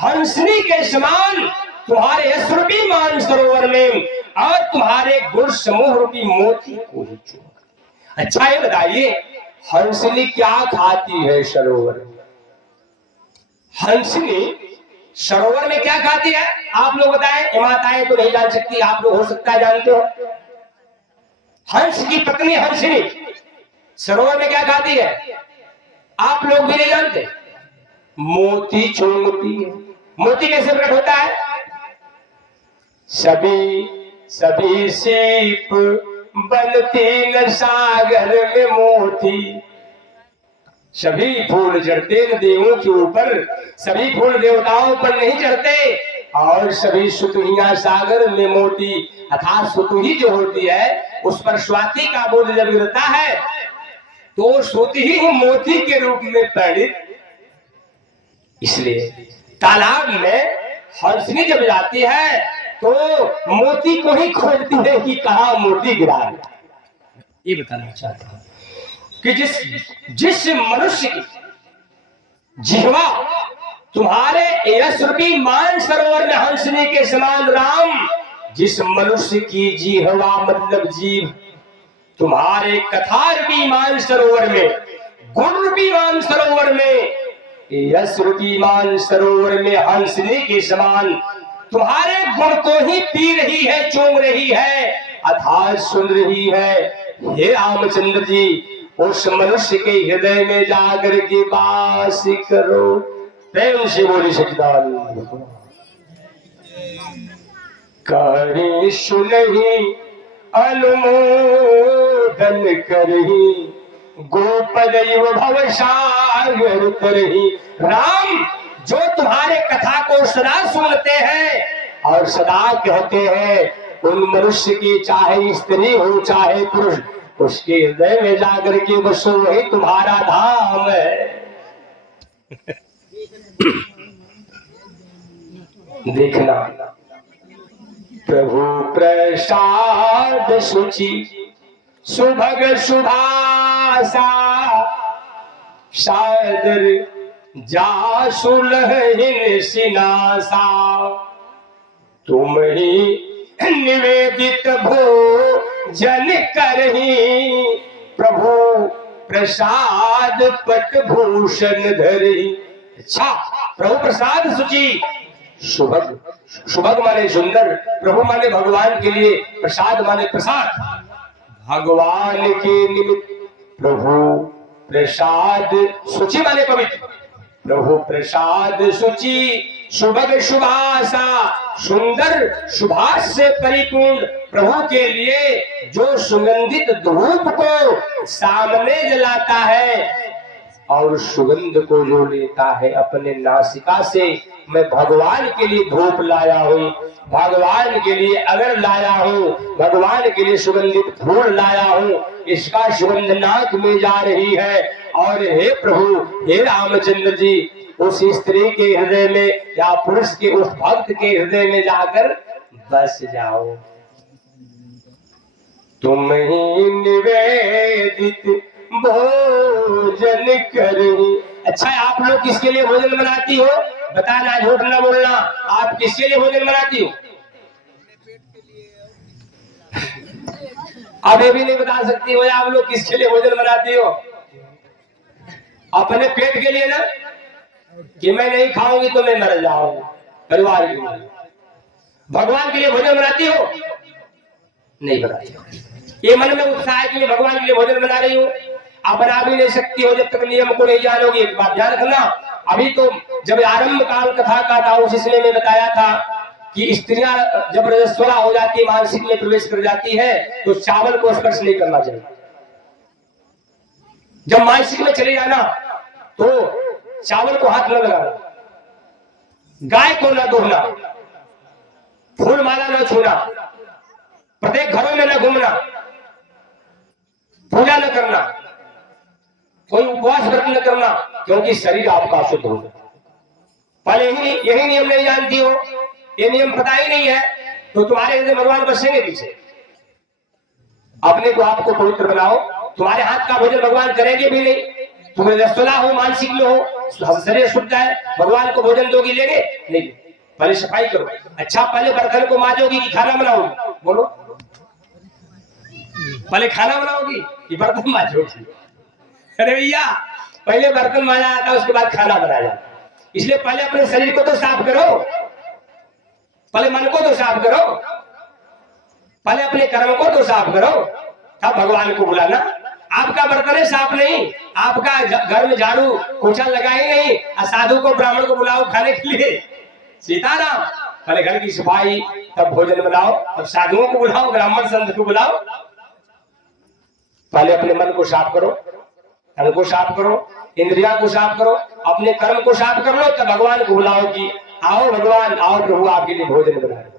हंसनी के समान तुम्हारे यशरूपी मान सरोवर में और तुम्हारे गुण समूह रूपी मोती को ही चूम। अच्छा ये बताइए, हंसनी क्या खाती है सरोवर में? हंसनी सरोवर में क्या खाती है आप लोग बताएं। माताएं तो नहीं जान सकती, आप लोग हो सकता है जानते हो। हंस की पत्नी हंसनी सरोवर में क्या खाती है आप लोग भी नहीं जानते। मोती चूमती है। मोती कैसे प्रकट होता है? सभी सभी सीप बनती न सागर में मोती, सभी फूल चढ़ते न देवों के ऊपर, सभी फूल देवताओं पर नहीं चढ़ते, और सभी सुतुहियां सागर में मोती, अर्थात सुतुही जो होती है उस पर स्वाति का बोध जब गिरता है तो सोती ही मोती के रूप में परिणित। इसलिए तालाब में हंसनी जब जाती है तो मोती को ही खोजती है कि कहां मोती गिरा है। ये बताना चाहता हूं कि जिस मनुष्य की जिह्वा तुम्हारे यश रूपी मान सरोवर में हंसनी के समान, राम, जिस मनुष्य की जिह्वा मतलब जीव तुम्हारे कथा रूपी मान सरोवर में, गुण रूपी मान सरोवर में, यश रूपी मान सरोवर में हंसनी के समान तुम्हारे गुण को ही पी रही है, चूम रही है, अर्थात सुन रही है। हे रामचंद्र जी, उस मनुष्य के हृदय में जाकर के वास करो। प्रेम से बोली सच्चिदानंद करे सुनहि अनुमोदन करही, गोपदैव भवसागर तरही। राम, जो तुम्हारे कथा को सदा सुनते हैं और सदा कहते हैं, उन मनुष्य की चाहे स्त्री हो चाहे पुरुष, उसके हृदय में जाकर के बस वही तुम्हारा धाम है। देखना, प्रभु प्रसाद सुचि सुभग सुभासा, सादर जासुलहिन सिनासा, तुम ही निवेदित भोजन करही, प्रभु प्रसाद पट भूषण धरही। अच्छा, प्रभु प्रसाद सुचि, सुभग, सुभग माने सुंदर, प्रभु माने भगवान के लिए, प्रसाद माने प्रसाद, भगवान के निमित्त प्रभु प्रसाद सुचि माने पवित्र, प्रभु प्रसाद सुचि सुभग सुभासा, सुंदर सुभाष से परिपूर्ण प्रभु के लिए जो सुगंधित धूप को सामने जलाता है और सुगंध को जो लेता है अपने नासिका से, मैं भगवान के लिए धूप लाया हूँ, भगवान के लिए अगर लाया हूँ, भगवान के लिए सुगंधित फूल लाया हूँ, इसका सुगंध नाक में जा रही है। और हे प्रभु, हे रामचंद्र जी, उस स्त्री के हृदय में या पुरुष के उस भक्त के हृदय में जाकर बस जाओ तुम ही निवेदित भोजन करो। अच्छा, आप लोग किसके लिए भोजन बनाती हो? बताना, झूठ ना बोलना। आप किसके लिए भोजन बनाती हो? अब ये भी नहीं बता सकती हो आप लोग किसके लिए भोजन बनाती हो? अपने पेट के लिए ना, कि मैं नहीं खाऊंगी तो मैं मर जाऊंगी, परिवार के लिए। भगवान के लिए भोजन बनाती हो? नहीं बनाती। ये मन में उत्साह है कि मैं भगवान के लिए भोजन बना रही हूँ। आप बना भी नहीं सकती हो जब तक नियम को नहीं जानोगी। एक बात ध्यान रखना, अभी तो जब आरंभ काल कथा का था उस इसलिए में बताया था कि स्त्रियां जब रजस्वला हो जाती है, मानसिक में प्रवेश कर जाती है, तो चावल को स्पर्श नहीं करना चाहिए। जब मानसिक में चले जाना तो चावल को हाथ न लगाना, गाय को न दूहना, फूल माला न छूना, प्रत्येक घरों में न घूमना, पूजा न करना, कोई उपवास व्रत न करना, क्योंकि शरीर आपका अशुद्ध हो। पहले ही यही नियम नहीं जानती हो, ये नियम पता ही नहीं है, तो तुम्हारे हृदय भगवान बसेंगे पीछे। अपने को आपको पवित्र बनाओ, तुम्हारे हाथ का भोजन भगवान करेंगे भी नहीं। तुम्हें रसोला हो, मानसिक में हो, शरीर शुद्ध है, भगवान को भोजन दोगी, लेंगे नहीं। पहले सफाई करो। अच्छा, पहले बर्तन को मांजोगी कि खाना बनाओगी? बोलो, पहले खाना बनाओगी कि बर्तन मांजोगी? अरे भैया, पहले बर्तन मांजा जाता है, उसके बाद खाना बनाया जाता है। इसलिए पहले अपने शरीर को तो साफ करो, पहले मन को तो साफ करो, पहले अपने कर्म को तो साफ करो, तब भगवान को बुलाना। आपका बर्तन है साफ नहीं, आपका घर में झाड़ू पोछा लगा ही नहीं, साधु को ब्राह्मण को बुलाओ खाने के लिए, सीताराम। पहले घर की सफाई, तब भोजन बनाओ, तब साधुओं को बुलाओ, ब्राह्मण संत को बुलाओ। पहले अपने मन को साफ करो, तन को साफ करो, इंद्रिया को साफ करो, अपने कर्म को साफ कर लो, तब भगवान को बुलाओ कि आओ भगवान, आओ प्रभु, आपके लिए भोजन बनाए।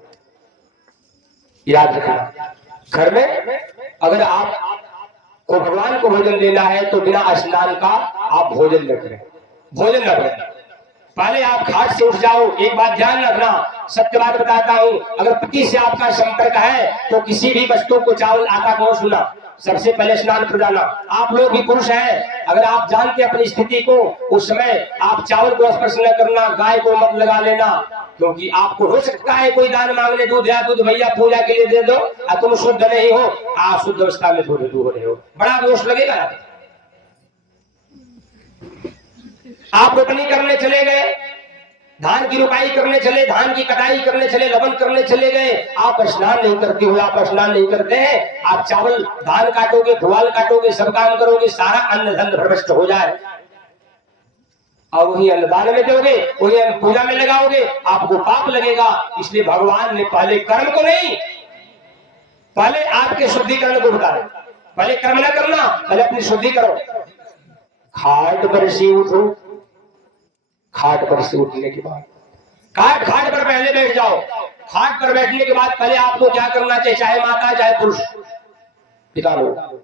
याद रखना, घर में अगर आप को भगवान को भोजन देना है तो बिना स्नान का आप भोजन न करें, भोजन न करें। पहले आप खाट से उठ जाओ। एक बात ध्यान रखना, सत्य बात बताता हूँ, अगर पति से आपका संपर्क है तो किसी भी वस्तु को, चावल आटा को छूना, सबसे पहले स्नान कर जाना। आप लोग भी पुरुष हैं, अगर आप जानते अपनी स्थिति को, उस समय आप चावल को स्पर्श न करना, गाय को मत लगा लेना, क्योंकि आपको हो सकता है कोई दान मांगने, दूध या दूध भैया पूजा के लिए दे दो, और तुम शुद्ध नहीं हो, आप शुद्ध अवस्था में थोड़े दूर हो रहे हो, बड़ा दोष लगेगा। आप रोपनी करने चले गए, धान की रुपाई करने चले, धान की कटाई करने चले, लवन करने चले गए, आप स्नान नहीं करते हो, आप स्नान नहीं करते हैं, आप चावल धान काटोगे, पुआल काटोगे, सब काम करोगे, सारा अन्न धन भ्रष्ट हो जाए, और वही अन्नदान में दोगे, वही अन्न पूजा में लगाओगे, आपको पाप लगेगा। इसलिए भगवान ने पहले कर्म को नहीं, पहले आपके शुद्धिकरण को बताया। पहले कर्म न करना, पहले अपनी शुद्धि करो। खाट पर से उठो, खाट पर से उठने के बाद खाट पर पहले बैठ जाओ। खाट पर बैठने के बाद पहले आपको क्या करना चाहिए, चाहे माता चाहे पुरुष, पिता लोग,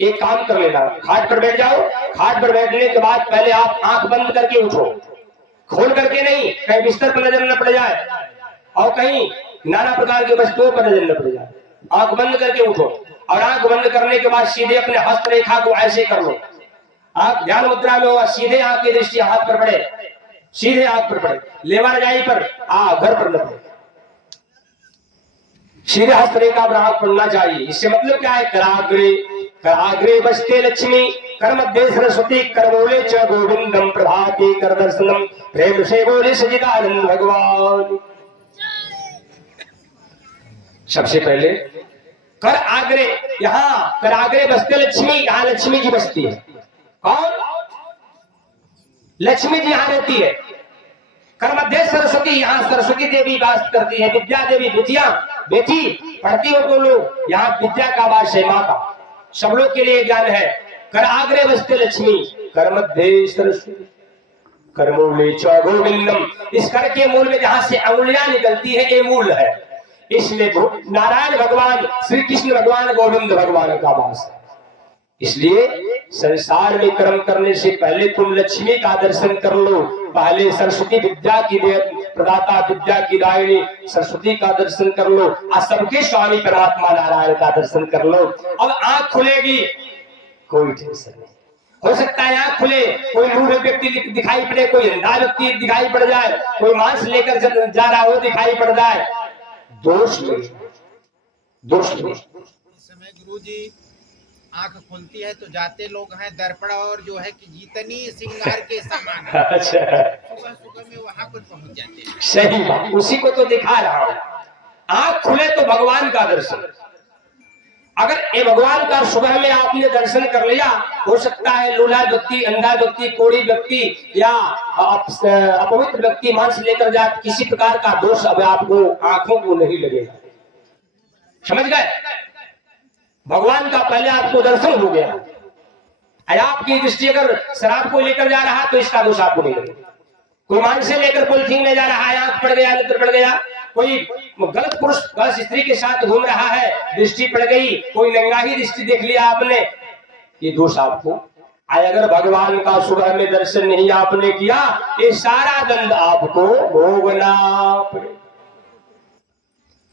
एक काम कर लेना, खाट पर बैठ जाओ। खाट पर बैठने के बाद पहले आप आंख बंद करके उठो, खोल करके नहीं, कहीं बिस्तर पर नजर न पड़ जाए और कहीं नाना प्रकार की वस्तुओं पर नजर न पड़ जाए। आंख बंद करके उठो, और आंख बंद करने के बाद सीधे अपने हस्त रेखा को ऐसे कर लो। आप ध्यान मुद्रा में होगा, सीधे आंख की दृष्टि हाथ पर पड़े, सीधे हाथ पर पड़े, लेवा रजाई पर, घर पर न पड़े, सीधे हस्त रेखा पर हाथ पड़ना चाहिए। इससे मतलब क्या है, कराग्रे कराग्रे बसते लक्ष्मी, कर मध्य सरस्वती, कर बोले च गोविंदम, प्रभाते कर दर्शनम, प्रेम से बोले सचिदानंद भगवान। सबसे पहले कर आग्रे, यहाँ कर आग्रे बसते लक्ष्मी, यहाँ लक्ष्मी जी बसती है। कौन? लक्ष्मी जी यहाँ रहती है। कर मध्य सरस्वती, यहाँ सरस्वती देवी वास करती है। विद्या देवी, विद्या बेटी पढ़ती हो तो लोग, यहाँ विद्या का वास है, माता, सब लोग के लिए ज्ञान है। कर आग्रे बसते लक्ष्मी, कर मध्य सरस्वती, कर मूले च गोविंदम। इस कर के मूल में जहां से अंगुलियां निकलती है, ये मूल है। इसलिए नारायण भगवान, श्री कृष्ण भगवान, गोविंद भगवान का वास है। इसलिए संसार में कर्म करने से पहले तुम लक्ष्मी का दर्शन कर लो, पहले सरस्वती विद्या की प्रदाता, विद्या की दायिनी सरस्वती का दर्शन कर लो, और सबके स्वामी परमात्मा नारायण का दर्शन कर लो। अब आंख खुलेगी, कोई टेंशन नहीं। हो सकता है आंख खुले, कोई लूढ़ व्यक्ति दिखाई पड़े, कोई अंधा व्यक्ति दिखाई पड़ जाए, कोई मांस लेकर जा रहा हो दिखाई पड़ जाए, दोष नहीं, दोष नहीं। इस समय गुरु जी आंख खुलती है तो जाते लोग हैं दर्पण और जो है कि जीतनी श्रृंगार के सामान। अच्छा, सुबह सुबह में वहां पर पहुंच जाते हैं। सही बात, उसी को तो दिखा रहा हूं। आंख खुले तो भगवान का दर्शन। अगर ये भगवान का सुबह में आपने दर्शन कर लिया, हो सकता है लूला व्यक्ति, अंधा व्यक्ति, कोड़ी व्यक्ति या अपवित्र व्यक्ति मांस लेकर जाए, किसी प्रकार का दोष अब आपको आंखों को नहीं लगेगा। समझ गए? भगवान का पहले आपको दर्शन हो गया। आपकी दृष्टि अगर शराब को लेकर जा रहा है तो इसका दोष आपको नहीं लगेगा। कोई मांस से लेकर पॉलिथीन में जा रहा है, आंख पड़ गया, नेत्र पड़ गया, कोई गलत पुरुष गलत स्त्री के साथ घूम रहा है, दृष्टि पड़ गई, कोई नंगा ही दृष्टि देख लिया आपने, ये दोष आपको आए। अगर भगवान का सुबह में दर्शन नहीं आपने किया, ये सारा दंड आपको भोगना पड़ेगा।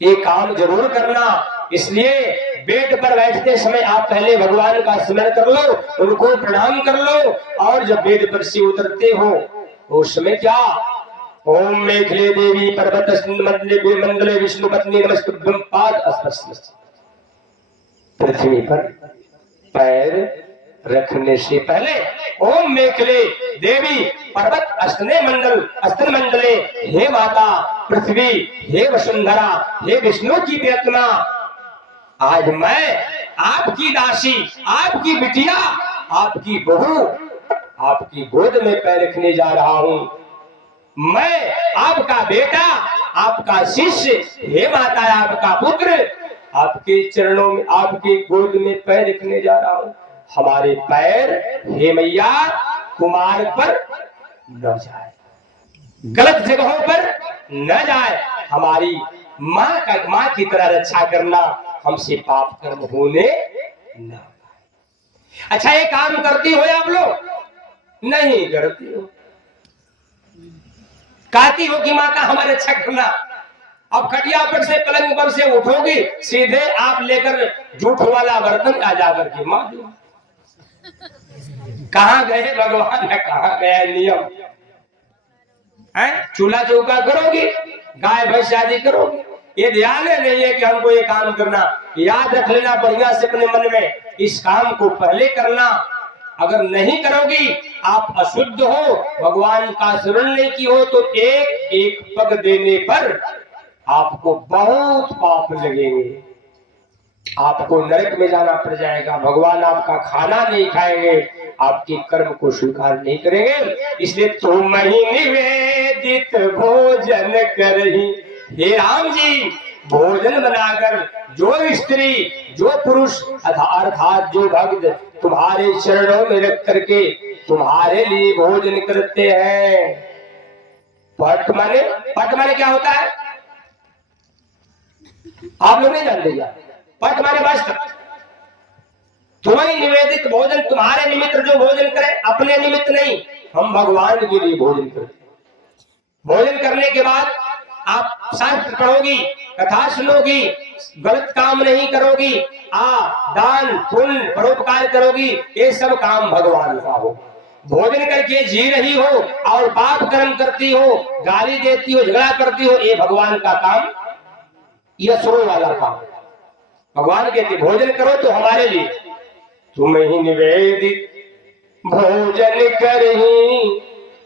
ये काम जरूर करना। इसलिए बेड पर बैठते समय आप पहले भगवान का स्मरण कर लो, उनको प्रणाम कर लो, और जब बेड पर से उतरते हो उस समय क्या, ओम मेखले देवी पर्वत मंडले विष्णु पत्नी नमस्तुभ्यं पाद स्पर्श। पृथ्वी पर पैर रखने से पहले ओम मेखले देवी पर्वत अस्तने मंडले, हे माता पृथ्वी, हे वसुंधरा, हे विष्णु की प्रियतमा, आज मैं आपकी दासी, आपकी बिटिया, आपकी बहू, आपकी गोद में पैर रखने जा रहा हूं। मैं आपका बेटा, आपका शिष्य, हे माता आपका पुत्र, आपके चरणों में, आपके गोद में पैर रखने जा रहा हूं। हमारे पैर हे मैया कुमार पर न जाए, गलत जगहों पर न जाए, हमारी माँ की तरह रक्षा करना, हमसे पाप कर्म होने न पाए। अच्छा, ये काम करती हो आप लोग? नहीं करती हो। कहती हो कि माता हमारे रक्षा करना। अब खटिया पर से, पलंग पर से उठोगी, सीधे आप लेकर झूठ वाला बर्तन आ जाकर के माँ जो कहाँ गए भगवान है, कहाँ गया नियम है? चूल्हा चौका करोगी, गाय भैंस आदि करोगी, ये ध्यान नहीं है कि हमको ये काम करना। याद रख लेना बढ़िया से अपने मन में, इस काम को पहले करना। अगर नहीं करोगी, आप अशुद्ध हो, भगवान का स्मरण नहीं की हो, तो एक एक पग देने पर आपको बहुत पाप लगेंगे, आपको नरक में जाना पड़ जाएगा। भगवान आपका खाना नहीं खाएंगे, आपके कर्म को स्वीकार नहीं करेंगे। इसलिए तुम ही निवेदित भोजन करही, हे राम जी, भोजन बनाकर जो स्त्री, जो पुरुष अर्थात जो भक्त तुम्हारे चरणों में रख करके तुम्हारे लिए भोजन करते हैं। पट माने क्या होता है? आप लोग नहीं जानते क्या? पट माने वस्त्र। तुम्हें निवेदित भोजन, तुम्हारे निमित्त जो भोजन करे, अपने निमित्त नहीं, हम भगवान के लिए भोजन करते। भोजन करने के बाद आप शास्त्र पढ़ोगी, कथा सुनोगी, गलत काम नहीं करोगी, दान पुण्य परोपकार करोगी, ये सब काम भगवान का हो। भोजन करके जी रही हो और पाप कर्म करती हो, गाली देती हो, झगड़ा करती हो, ये भगवान का काम, यह असुरों वाला काम। भगवान कहते भोजन करो तो हमारे लिए। तुम ही निवेदित भोजन करही,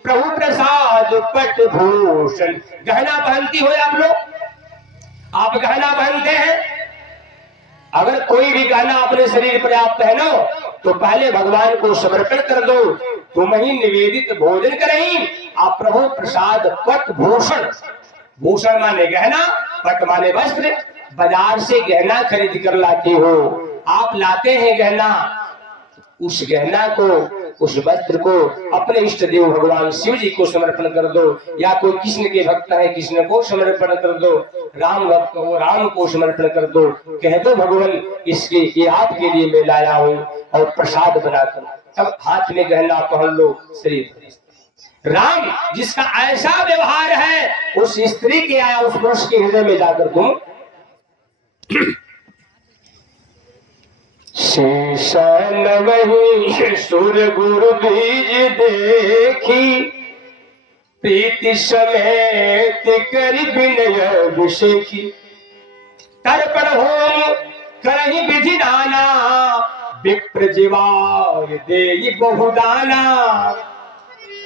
प्रभु प्रसाद पट भूषण। गहना पहनती हो आप लोग? आप गहना पहनते हैं? अगर कोई भी गहना अपने शरीर पर आप पहनो तो पहले भगवान को समर्पण कर दो। तुम ही निवेदित भोजन करही, आप प्रभु प्रसाद पट भूषण। भूषण माने गहना, पट माने वस्त्र। बाजार से गहना खरीद कर लाते हो, आप लाते हैं गहना, उस गहना को उस वस्त्र को अपने इष्ट देव भगवान शिव जी को समर्पण कर दो, या कोई कृष्ण के भक्त है कृष्ण को समर्पण कर दो, राम भक्त हो राम को समर्पण कर दो, कह दो भगवान इसके ये आपके लिए मैं लाया हूँ, और प्रसाद बनाकर तब हाथ में गहना पहन लो शरीर। राम जिसका ऐसा व्यवहार है उस स्त्री के आया उस पुरुष के हृदय में जाकर तुम शीशन वही सुर गुरु बीज देखी, प्रीति समेत करि विनय अभिषेकी, तर्पण होम करहि विधि दाना, विप्र जीवाय देहि बहुदाना।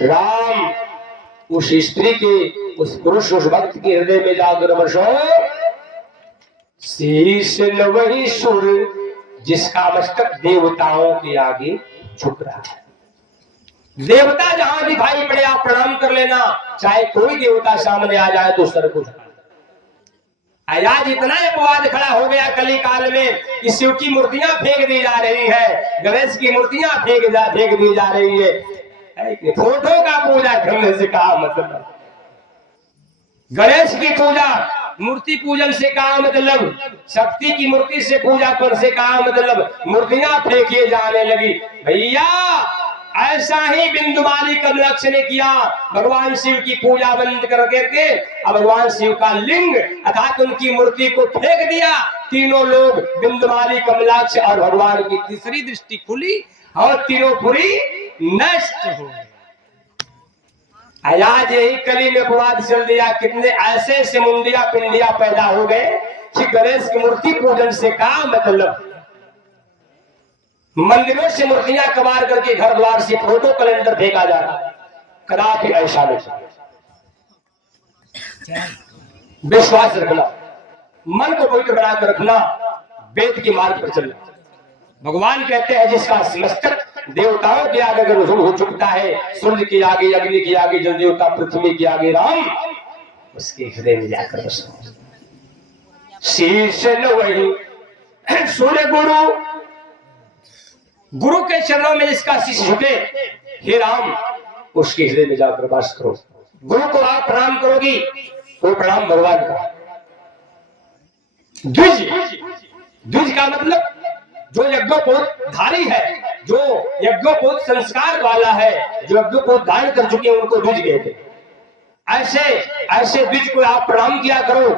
राम उस स्त्री के उस पुरुष उस भक्त के हृदय में जाकर बसो, शीश वही सुर जिसका मस्तक देवताओं के आगे झुक रहा है। देवता जहां दिखाई पड़े आप प्रणाम कर लेना, चाहे कोई देवता सामने आ जाए तो सर को झुका। आज इतना अपवाद खड़ा हो गया कली काल में कि शिव की मूर्तियां फेंक दी जा रही है, गणेश की मूर्तियां फेंक दी जा रही है। फोटो का पूजा करने से कहा मतलब, गणेश की पूजा मूर्ति पूजन से कहा मतलब, शक्ति की मूर्ति से पूजा कर से कहा मतलब, मूर्तियां फेंकी जाने लगी। भैया ऐसा ही बिंदुमाली कमलक्ष ने किया, भगवान शिव की पूजा बंद कर करके अब भगवान शिव का लिंग अर्थात उनकी मूर्ति को फेंक दिया। तीनों लोग बिंदुमाली कमलाक्ष और भगवान की तीसरी दृष्टि खुली और तीनों पूरी नष्ट हो गई। आज यही कली में अपवाद चल दिया, कितने ऐसे ऐसे मुंडिया पिंडिया पैदा हो गए कि गणेश की मूर्ति पूजन से क्या मतलब, मंदिरों से मूर्तियां कबार करके घर द्वार से फोटो कैलेंडर फेंका जा रहा है। कदापि ऐसा नहीं, विश्वास रखना, मन को पवित्र बनाकर रखना, वेद के मार्ग पर चलना। भगवान कहते हैं जिसका मस्तक देवताओं के आगे अगर हो चुकता है, सूर्य के आगे अग्नि के आगे जल देवता पृथ्वी के आगे राम, उसके हृदय में जाकर बसो। शीश वही सूर्य गुरु के चरणों में जिसका शीश झुके, हे राम उसके हृदय में जाकर वास करो। गुरु को आप प्रणाम करोगी तो प्रणाम भगवान का। द्विज, द्विज का मतलब जो यज्ञोपवीतधारी है, जो यज्ञोपवीत संस्कार वाला है, जो यज्ञोपवीत धारण कर चुके हैं उनको द्विज कहते हैं। ऐसे ऐसे द्विज को आप प्रणाम किया करो,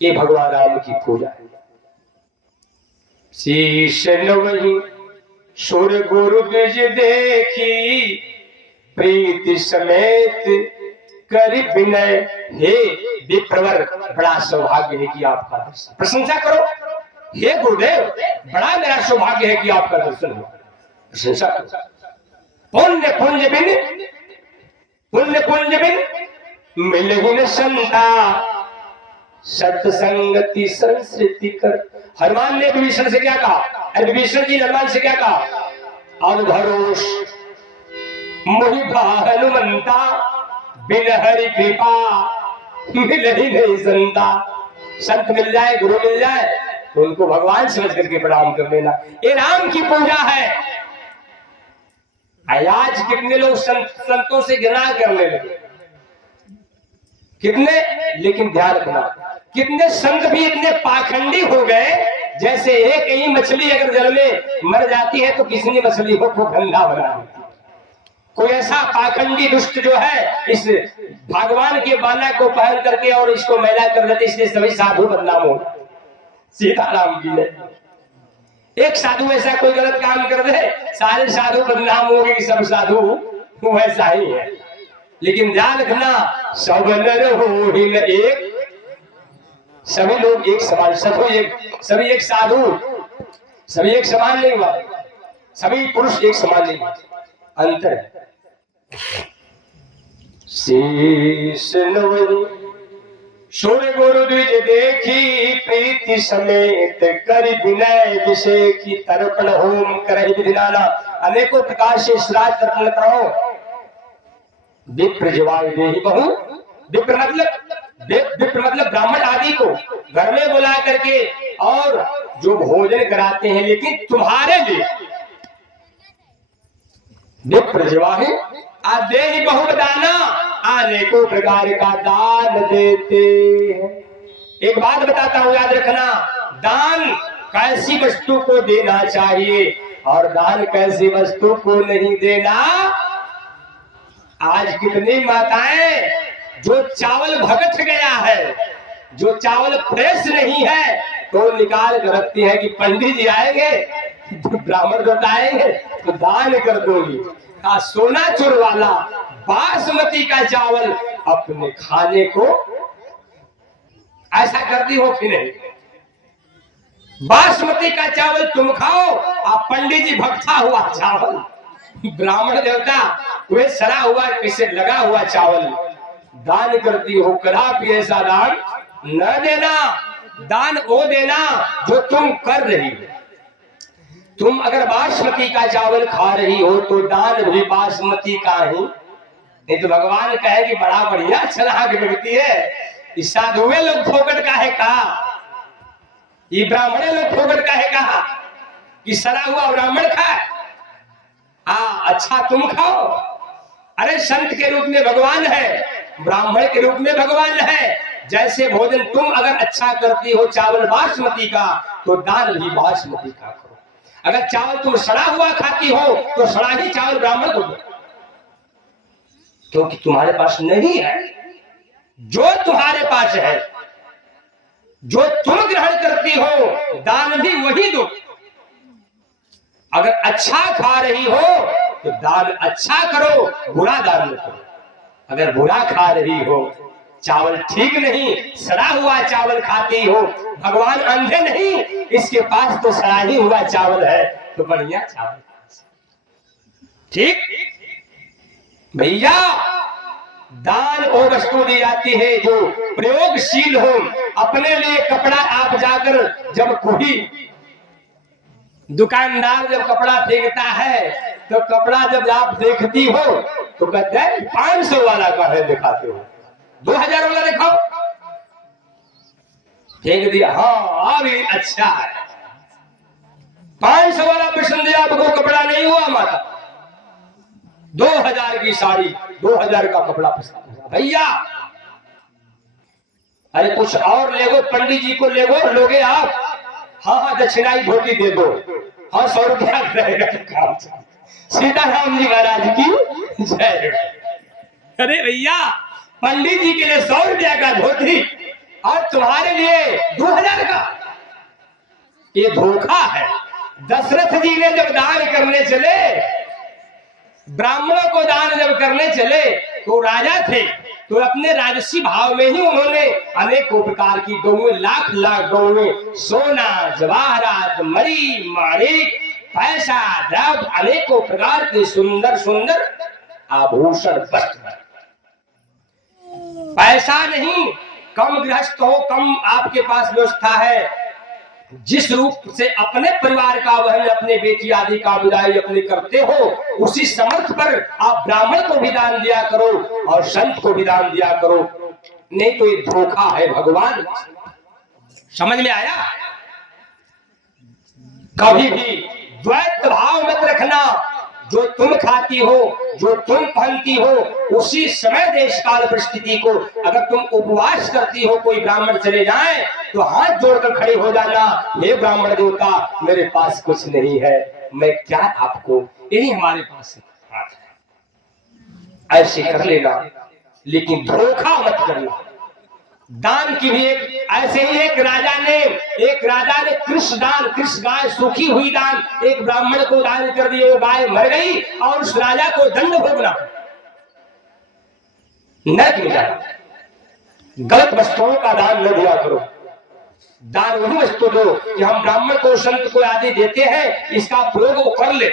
ये भगवान राम की पूजा है। शीश वही सुर गुरु द्विज देखी, प्रीति समेत करि विनय, हे विप्रवर बड़ा सौभाग्य है कि आपका दर्शन, प्रशंसा करो हे गुरुदेव बड़ा मेरा सौभाग्य है कि आपका दर्शन हुआ, प्रशंसा करो। पुण्य पुण्य बिन मिल ही न संता, सत्संगति संस्कृति कर। हनुमान ने विभीषण से क्या कहा, विभीषण जी हनुमान से क्या कहा, अब भरोस मोहि हनुमंता, बिन हरि कृपा मिल ही नहीं संता। संत मिल जाए, गुरु मिल जाए तो उनको भगवान समझ करके प्रणाम कर लेना, ये राम की पूजा है। आज कितने लोग संतों से घृणा करने लगे, कितने, लेकिन ध्यान रखना कितने संत भी इतने पाखंडी हो गए, जैसे एक ही मछली अगर जल में मर जाती है तो किसी मछली को गंगा बना देती है। कोई ऐसा पाखंडी दुष्ट जो है इस भगवान के बाना को पहन करके और इसको मैला कर देते, इसलिए सभी साधु बदनाम हो। सीताराम की है, एक साधु ऐसा कोई गलत काम कर दे सारे साधु बदनाम हो गए, सब साधु वैसा ही है। लेकिन ध्यान रखना सब नर हो ही न एक, सभी लोग एक समान, सभी एक साधु, सभी एक समान नहीं हुआ, सभी पुरुष एक समान नहीं हुआ, अंतर है। शीश नवनी सूर्य गुरु द्विज देखी, प्रीति समेत करि विनय विषेखी, तर्पण होम करहि विधि नाना। अनेकों प्रकार से श्राद्ध तर्पण करो। विप्र जीवाय देहि बहु, विप्र मतलब ब्राह्मण आदि को घर में बुला करके और जो भोजन कराते हैं, लेकिन तुम्हारे लिए विप्र जवाहे आदे ही बहुत दाना, अनेकों प्रकार का दान देते हैं। एक बात बताता हूं, याद रखना, दान कैसी वस्तु को देना चाहिए और दान कैसी वस्तु को नहीं देना। आज कितनी माताएं जो चावल भगत गया है, जो चावल फ्रेश नहीं है, तो निकाल कर रखती है कि पंडित जी आएंगे, ब्राह्मण बताएंगे तो दान कर दोगी। सोना चूर वाला बासमती का चावल अपने खाने को ऐसा करती हो कि नहीं? बासमती का चावल तुम खाओ, आप पंडित जी भक्ता हुआ चावल, ब्राह्मण देवता वे सड़ा हुआ किसे लगा हुआ चावल दान करती हो। कदापि ऐसा दान न देना। दान वो देना जो तुम कर रही हो। तुम अगर बासमती का चावल खा रही हो तो दान भी बासमती का ही। नहीं तो भगवान कहे कि बड़ा बढ़िया छलाक व्यक्ति है, इस साधुए लोग फोकट का है कहा, ये ब्राह्मणे लोग फोकट का है कहा कि सड़ा हुआ ब्राह्मण खाए। अच्छा तुम खाओ। अरे संत के रूप में भगवान है, ब्राह्मण के रूप में भगवान है। जैसे भोजन तुम अगर अच्छा करती हो चावल बासमती का, तो दान भी बासमती का करो। अगर चावल तुम सड़ा हुआ खाती हो तो सड़ा ही चावल ब्राह्मण को दो, क्योंकि तुम्हारे पास नहीं है। जो तुम्हारे पास है, जो तुम ग्रहण करती हो, दान भी वही दो। अगर अच्छा खा रही हो तो दान अच्छा करो, बुरा दान न करो। अगर बुरा खा रही हो, चावल ठीक नहीं, सड़ा हुआ चावल खाती हो, भगवान अंधे नहीं, इसके पास तो सड़ा ही हुआ चावल है, तो बढ़िया चावल ठीक। भैया दान वो वस्तु दी जाती है जो प्रयोगशील हो। अपने लिए कपड़ा आप जाकर, जब कोई दुकानदार जब कपड़ा फेंकता है तो कपड़ा जब आप देखती हो तो कहते हैं 500 वाला का है, दिखाते हो 2000 वाला दिखाओ, फेंक दिया, हाँ अभी अच्छा है। 500 वाला पसंद है आपको, कपड़ा नहीं हुआ हमारा। 2000 की साड़ी, 2000 का कपड़ा पसंद हुआ भैया। अरे कुछ और ले गो, पंडित जी को ले गो, लोगे आप, हाँ दक्षिणाई धोती दे दो, हाँ 100 रुपया रहेगा। सीताराम जी महाराज की जय। अरे भैया पंडित जी के लिए 100 रुपया का धोती और तुम्हारे लिए 2000 का, ये धोखा है। दशरथ जी ने जब दान करने चले, ब्राह्मणों को दान जब करने चले, तो राजा थे, तो अपने राजसी भाव में ही उन्होंने अनेकों प्रकार की गौएं, लाख लाख गौएं, सोना जवाहरात मणि माणिक पैसा द्रव्य, अनेकों प्रकार के सुंदर सुंदर आभूषण वस्त्र। पैसा नहीं, कम गृहस्थ हो, कम आपके पास व्यवस्था है, जिस रूप से अपने परिवार का वहन, अपने बेटी आदि का विदाई अपने करते हो, उसी समर्थ पर आप ब्राह्मण को भी दान दिया करो और संत को भी दान दिया करो। नहीं तो ये धोखा है भगवान। समझ में आया? कभी भी द्वैत भाव मत रखना। जो तुम खाती हो, जो तुम पहनती हो, उसी समय देश काल परिस्थिति को, अगर तुम उपवास करती हो, कोई ब्राह्मण चले जाए तो हाथ जोड़कर खड़े हो जाना, हे ब्राह्मण देवता मेरे पास कुछ नहीं है, मैं क्या आपको, यही हमारे पास है, ऐसे कर लेना, लेकिन धोखा मत करना। दान की भी एक, ऐसे ही एक राजा ने कृष्ण दान, कृष्ण गाय सूखी हुई दान एक ब्राह्मण को दान कर दिए, वो गाय मर गई और उस राजा को दंड भोगना, नरक में जाना। गलत वस्तुओं का दान न दिया करो। दान वही वस्तु दो कि हम ब्राह्मण को, संत को आदि देते हैं, इसका प्रयोग वो कर ले।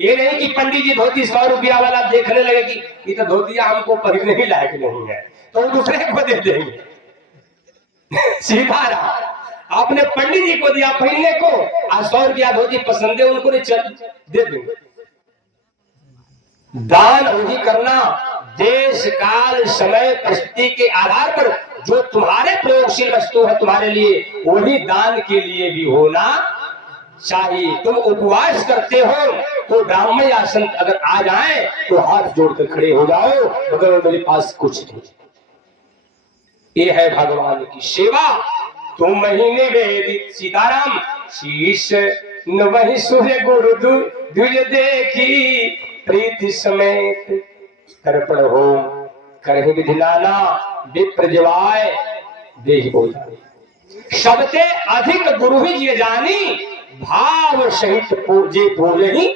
ये नहीं कि पंडित जी धोती 100 रुपया वाला देखने लगे कि ये तो धोतिया हमको पहनने ही लायक नहीं है, तो वो दूसरे को दे देंगे। सीधा रहा, आपने पंडित जी को दिया पहनने को, आज 100 रुपया धोती पसंद है उनको, नहीं चल दे देंगे। दान वही करना, देश काल समय परिस्थिति के आधार पर जो तुम्हारे प्रयोगशील वस्तु है तुम्हारे लिए, वही दान के लिए भी होना चाहिए। तुम उपवास करते हो तो ब्राह्मण या संत अगर आ जाए तो हाथ जोड़कर खड़े हो जाओ, मगर मेरे पास कुछ नहीं। ये है भगवान की सेवा। तुम ही निवेदित सीताराम शीश न वही सूर्य गुरु द्विज देखी प्रीति समेत तर्पण हो करहि विधि नाना विप्र जवाय देहि बोल। सबते अधिक गुरु ही ये जानी भाव सहित पूजे पूजनी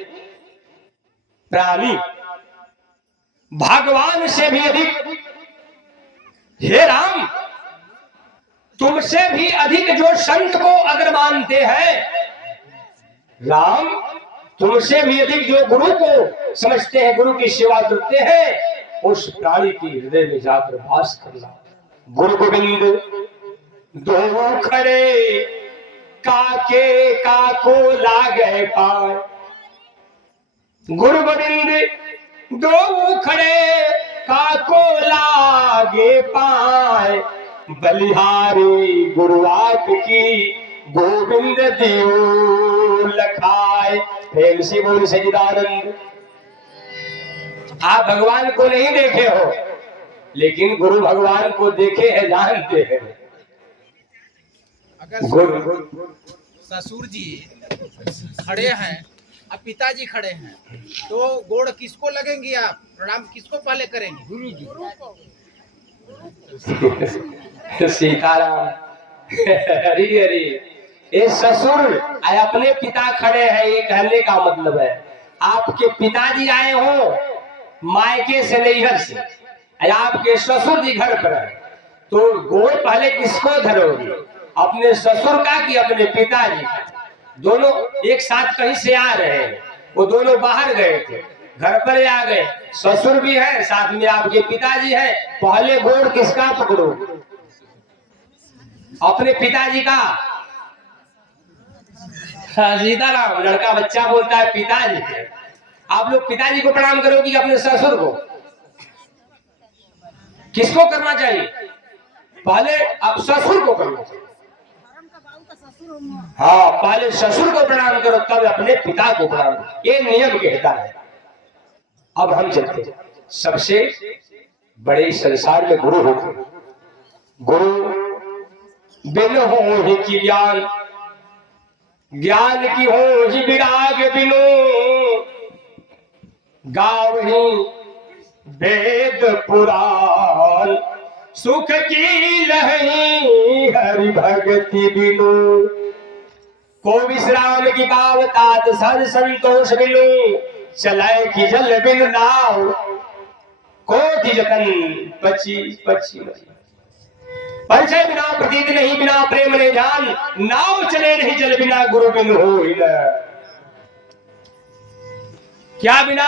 प्राणी। भगवान से भी अधिक, हे राम तुमसे भी अधिक जो संत को अगर मानते हैं, राम तुमसे भी अधिक जो गुरु को समझते हैं, गुरु की सेवा करते हैं, उस प्राणी की हृदय में जाकर वास करना। गुरु गोविंद दो खड़े काके काको लागे पाए। गुरु गोविंद दो खड़े काको लागे पाए। बलिहारी गुरु आपकी गोविंद देव लखाए। प्रेम से बोल सच्चिदानंद। आप भगवान को नहीं देखे हो, लेकिन गुरु भगवान को देखे हैं, जानते हैं। अगर ससुर जी खड़े हैं अब पिताजी खड़े हैं तो गोड़ किसको लगेंगी? आप प्रणाम किसको पहले करेंगे? गुरु जी। सीताराम। हरी हरी। ये ससुर अपने पिता खड़े हैं, ये कहने का मतलब है आपके पिताजी आए हो मायके से नैहर से, आपके ससुर जी घर पर है, तो गोड़ पहले किसको धरोगे? अपने ससुर का कि अपने पिताजी? दोनों एक साथ कहीं से आ रहे हैं, वो दोनों बाहर गए थे, घर पर आ गए, ससुर भी है साथ में आपके पिताजी है, पहले गोड़ किसका पकड़ो? अपने पिताजी का। सीताराम। लड़का बच्चा बोलता है पिताजी। आप लोग पिताजी को प्रणाम करोगे कि अपने ससुर को? किसको करना चाहिए? पहले आप ससुर को करना चाहिए। हाँ, पहले ससुर को प्रणाम करो तब अपने पिता को प्रणाम करो, ये नियम कहता है। अब हम चलते हैं। सबसे बड़े संसार में गुरु होते। गुरु बिन हो ही की ज्ञान, ज्ञान की हो ही विराग बिनु, गावही वेद पुराण, सुख की लहरी हरि भगति बिनु, को विश्राम की पावतात सर संतोष बिनु, चलाए की जल बिन नाव, कोटि जतन पची पची। परिचय बिना प्रतीत नहीं, बिना प्रेम ने जान, नाव चले नहीं जल बिना गुरु बिन होई न। क्या बिना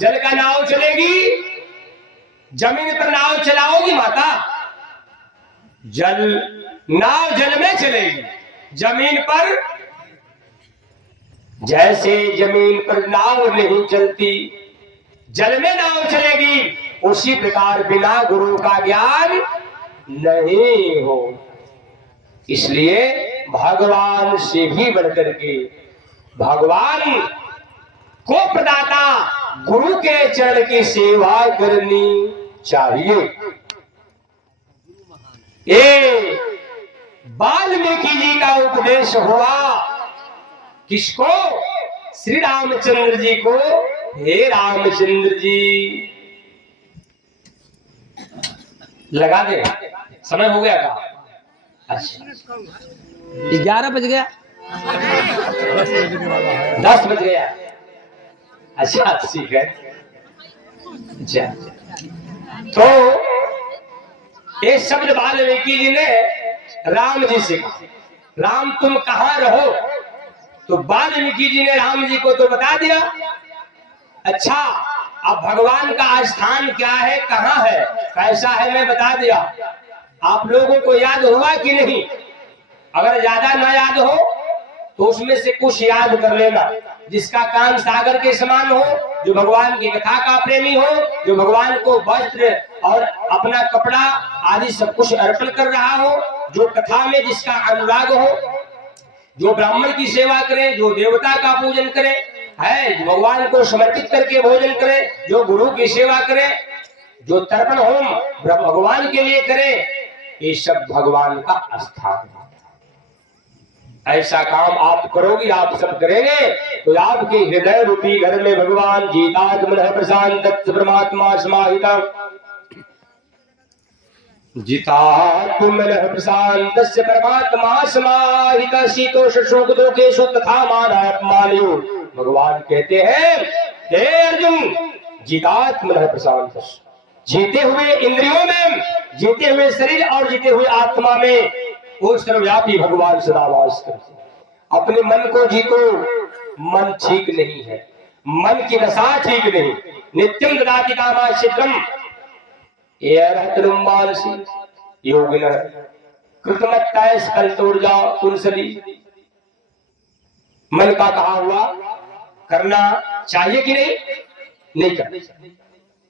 जल का नाव चलेगी? जमीन पर नाव चलाओगी माता? नाव जल में चलेगी, जमीन पर। जैसे जमीन पर नाव नहीं चलती, जल में नाव चलेगी, उसी प्रकार बिना गुरु का ज्ञान नहीं हो। इसलिए भगवान से भी बढ़कर के भगवान को प्रदाता गुरु के चरण की सेवा करनी चाहिए। ये वाल्मीकि जी का उपदेश हुआ किसको? श्री रामचंद्र जी को। हे रामचंद्र जी, लगा दे, समय हो गया था। अच्छा 11 बज गया, 10 बज गया। अच्छा ठीक है। अच्छा तो ये शब्द वाल्मीकि जी ने राम जी से कहा, राम तुम कहाँ रहो? तो वाल्मीकि जी ने राम जी को तो बता दिया। अच्छा अब भगवान का स्थान क्या है, कहाँ है, कैसा है, मैं बता दिया। आप लोगों को याद हुआ कि नहीं? अगर ज्यादा ना याद हो तो उसमें से कुछ याद कर लेना। जिसका कान सागर के समान हो, जो भगवान की कथा का प्रेमी हो, जो भगवान को वस्त्र और अपना कपड़ा आदि सब कुछ अर्पण कर रहा हो, जो कथा में जिसका अनुराग हो, जो ब्राह्मण की सेवा करे, जो देवता का पूजन करे, है भगवान को समर्पित करके भोजन करे, जो गुरु की सेवा करे, जो तर्पण होम भगवान के लिए करे, ये सब भगवान का स्थान है। ऐसा काम आप करोगे, आप सब करेंगे, तो आपके हृदय रूपी घर में भगवान जितात्मनः प्रशांत परमात्मा समाहिता, जितात्मनः प्रशांत परमात्मा समाहित, शीतोष्ण सुख दुखेषु तथा मान अपमानयो। भगवान कहते हैं, हे अर्जुन, जितात्मनः प्रशांत, जीते हुए इंद्रियों में, जीते हुए शरीर और जीते हुए आत्मा में वो सर्वव्यापी भगवान सदा वास करते हैं। अपने मन को जीतो, मन ठीक नहीं है, मन की दशा ठीक नहीं। नित्यम ददाति कामाश्चित्रम एरहतनुम मानसी योगिनः कृतमत्ताय स्कल्तोर्जा कुंसली। मन का कहा हुआ करना चाहिए कि नहीं? नहीं करना।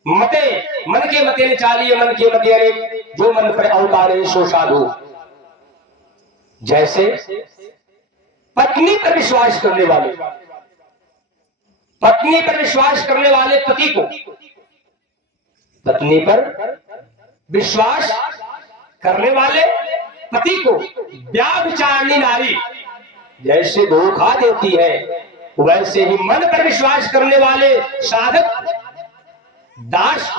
मते मन के मते ने चालिए, मन के मते अनेक, जो मन पर अवतारे सो साधु। जैसे पत्नी पर विश्वास करने वाले, पत्नी पर विश्वास करने वाले पति को, पत्नी पर विश्वास करने वाले पति को व्याभिचारिणी नारी जैसे धोखा देती है, वैसे ही मन पर विश्वास करने वाले साधक दास,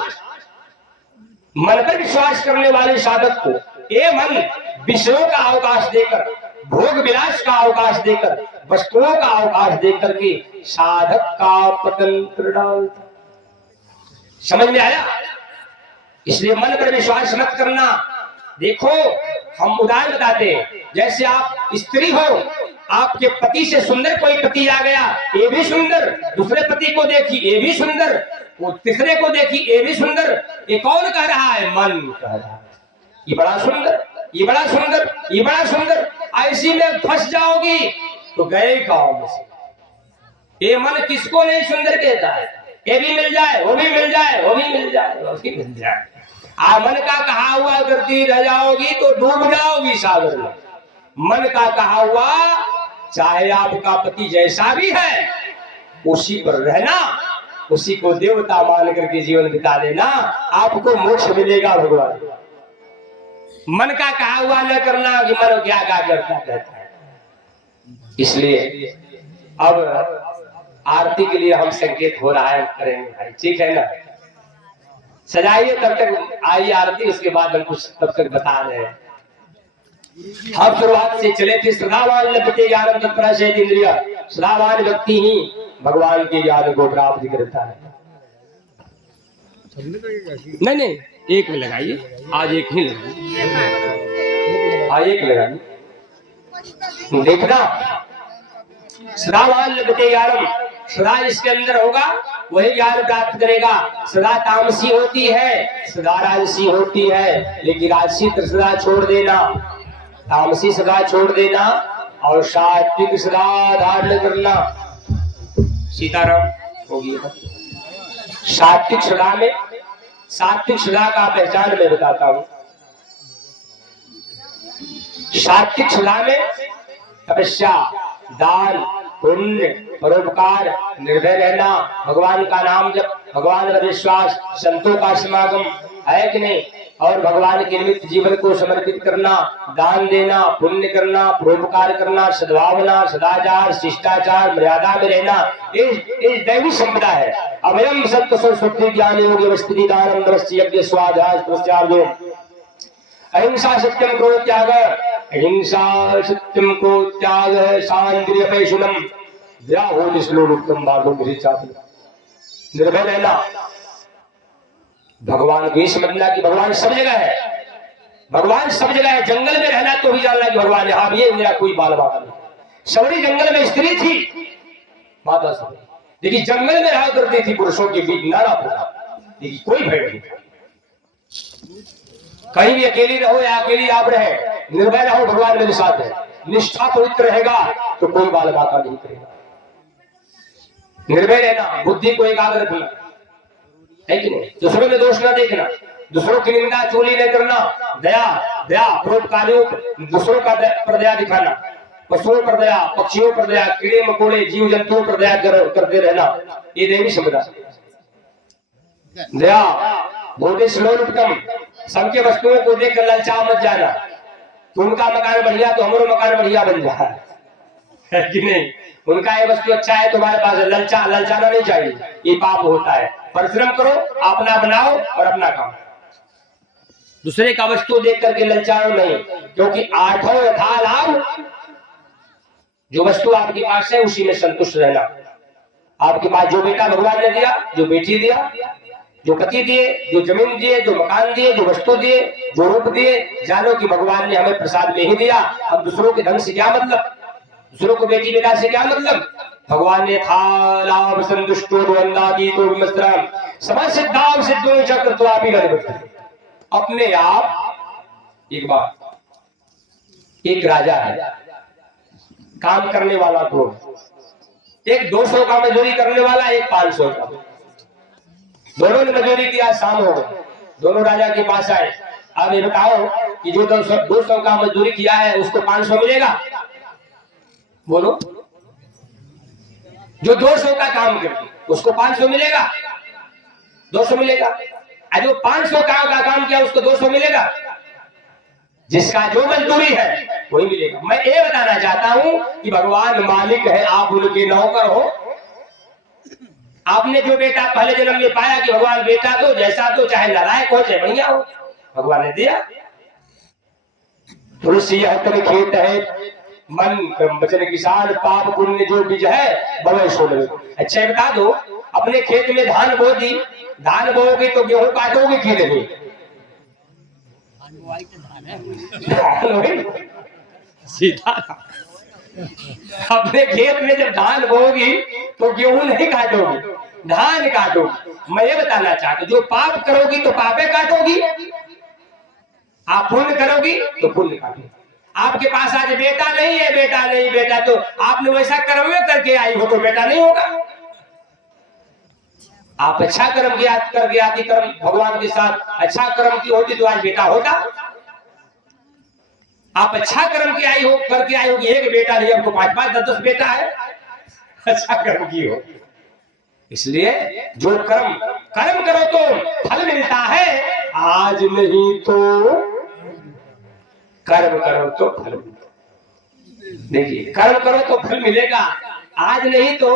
मन पर विश्वास करने वाले साधक को ये मन विषयों का अवकाश देकर, भोग विलास का अवकाश देकर, वस्तुओं का अवकाश देकर के साधक का पतन कर डालता। समझ में आया? इसलिए मन पर विश्वास मत करना। देखो, हम उदाहरण बताते हैं, जैसे आप स्त्री हो, आपके पति से सुंदर कोई पति आ गया, ये भी सुंदर, दूसरे पति को देखी ये भी सुंदर, वो तीसरे को देखी ये भी सुंदर, ये कौन कह रहा है? मन कह रहा है, ये बड़ा सुंदर, ये बड़ा सुंदर, ये बड़ा सुंदर। ऐसी में फंस जाओगी तो गए काम से। ये मन किसको नहीं सुंदर कहता है? ये भी मिल जाए, वो भी मिल जाए, वो भी मिल जाए, वो भी मिल जाए। मन का कहा हुआ करती रह जाओगी तो डूब जाओगी सागर में। मन का कहा हुआ, चाहे आपका पति जैसा भी है, उसी पर रहना, उसी को देवता मान करके जीवन बिता लेना, आपको मोक्ष मिलेगा भगवान। मन का कहा हुआ न करना कि मन क्या क्या करता रहता है। इसलिए अब आरती के लिए हम संकेत हो रहा है, करेंगे भाई, ठीक है ना? सजाइए, तब तक आई आरती, उसके बाद हम कुछ तब तक बता रहे हैं। हम शुरुआत से चले थे, श्रद्धावान लभते ज्ञानम तत्पराशयति इंद्रिय। श्रद्धावान व्यक्ति ही भगवान के ज्ञान को प्राप्त करता है। नहीं नहीं, एक में लगाइए, आज एक ही लगाइए, आज एक लगाइए। देखना, श्रद्धावान लभते ज्ञानम, सदा इसके अंदर होगा वही ज्ञान प्राप्त करेगा। सदा तामसी होती है, सदा राजसी होती है, लेकिन राजसी सदा छोड़ देना, तामसी सदा छोड़ देना और सात्विक सदा धारण करना। सीताराम होगी। सात्विक सदा में, सात्विक सदा का पहचान मैं बताता हूं। सात्विक सदा में तपस्या, दान, पुण्य, परोपकार, निर्भय रहना, भगवान का नाम जप, भगवान का विश्वास, संतों का समागम, है कि नहीं? और भगवान के निमित्त जीवन को समर्पित करना, दान देना, पुण्य करना, परोपकार करना, सद्भावना, सदाचार, शिष्टाचार, मर्यादा में रहना, ये दैवी संपदा है। अभयम सत्य सरस्वती ज्ञान योग स्थिति दानम नमस्ते यज्ञ स्वाध्याय तपस्यार्जो। अहिंसा सत्यम क्रोध त्याग, अहिंसा सत्यम क्रोध त्याग, शांति अपैशुनम व्याहोति श्लोकम मार्गो चापी। निर्भय रहना, भगवान को समझना कि भगवान सब जगह है, भगवान सब जगह है। जंगल में रहना तो भी जानना कि भगवान है। हाँ, ये मेरा कोई बाल बात नहीं। सबरी जंगल में स्त्री थी, माता सबरी, लेकिन जंगल में रहा करती थी, पुरुषों के बीच नारा था, लेकिन कोई भय नहीं। कहीं भी अकेली रहो या अकेली आप रहे, निर्भय रहो, भगवान मेरे साथ है। निष्ठा पवित्र रहेगा तो कोई बाल बात नहीं करेगा। निर्भय रहना, बुद्धि को एकाग्र रखना, है कि नहीं? दूसरों में दोष न देखना, दूसरों की निंदा चोली न करना, दया, दया परोपकारियों, दूसरों का पर दया दिखाना, पशुओं पर दया, पक्षियों पर दया, कीड़े मकोड़े जीव जंतुओं पर दया करते रहना, ये देवी संपदा। दया भूतेश्वरोत्तम, सबके वस्तुओं को देखकर ललचा मत जाना। तो उनका मकान बढ़िया तो हमारा मकान बढ़िया बन जाए, है कि नहीं? उनका ये वस्तु अच्छा है तुम्हारे पास, ललचाना नहीं चाहिए, ये पाप होता है। परिश्रम करो, अपना बनाओ और अपना काम। दूसरे का वस्तु देख करके ललचाओ नहीं, क्योंकि आठों यथा लाभ, जो वस्तु आपके पास है उसी में संतुष्ट रहना। आपके पास जो बेटा भगवान ने दिया, जो बेटी दिया, जो पति दिए, जो जमीन दिए, जो मकान दिए, जो वस्तु दिए, जो रूप दिए, जानो कि भगवान ने हमें प्रसाद में ही दिया। अब दूसरों के धन से क्या मतलब, दूसरों को बेटी बेटा से क्या मतलब? भगवान ने था लाभ संतुष्टो द्वंदादी तो विमस्त्रम समझ सिद्धाव सिद्धो चक्र तो आप ही अपने आप। एक बात, एक राजा है, काम करने वाला दो, एक 200 का मजदूरी करने वाला, एक 500 का। दोनों ने मजदूरी किया, शाम हो गई, दोनों राजा के पास आए। अब ये बताओ कि जो 200 का मजदूरी किया है उसको 500 मिलेगा? बोलो, जो 200 का काम करे उसको 500 मिलेगा? 200 मिलेगा। जो 500 का काम किया उसको 200 मिलेगा? जिसका जो मजदूरी है वही मिलेगा। मैं ये बताना चाहता हूं कि भगवान मालिक है, आप उनके नौकर हो। आपने जो बेटा पहले जन्म में पाया कि भगवान बेटा दो, जैसा दो, चाहे नालायक हो चाहे बढ़िया हो, भगवान ने दिया। तुलसी है तेरे खेत है, मन वचन किसान, पाप पुण्य जो बीज है बवे सोने। अच्छा बता दो, अपने खेत में धान बो दी, धान बोओगे तो गेहूं काटोगे कि नहीं? सीधा अपने खेत में जब धान बोगी तो गेहूं नहीं काटोगी, धान काटोगी। मैं ये बताना चाहता हूं, जो पाप करोगी तो पापे काटोगी, आप पुण्य करोगी तो पुण्य काटोगी। आपके पास आज बेटा नहीं है, बेटा नहीं, बेटा तो आपने वैसा कर्म करके आई हो तो बेटा नहीं होगा। आप अच्छा कर्म किया करके आदि कर्म भगवान के साथ अच्छा कर्म की होती तो आज बेटा होता। आप अच्छा कर्म की आई हो करके आई होगी, एक बेटा नहीं, हमको 5-5 10-10 बेटा है, अच्छा कर्म की हो। इसलिए जो कर्म करो तो फल मिलता है, आज नहीं तो कर्म करो तो फल मिलेगा। देखिए, कर्म करो तो फल मिलेगा, आज नहीं तो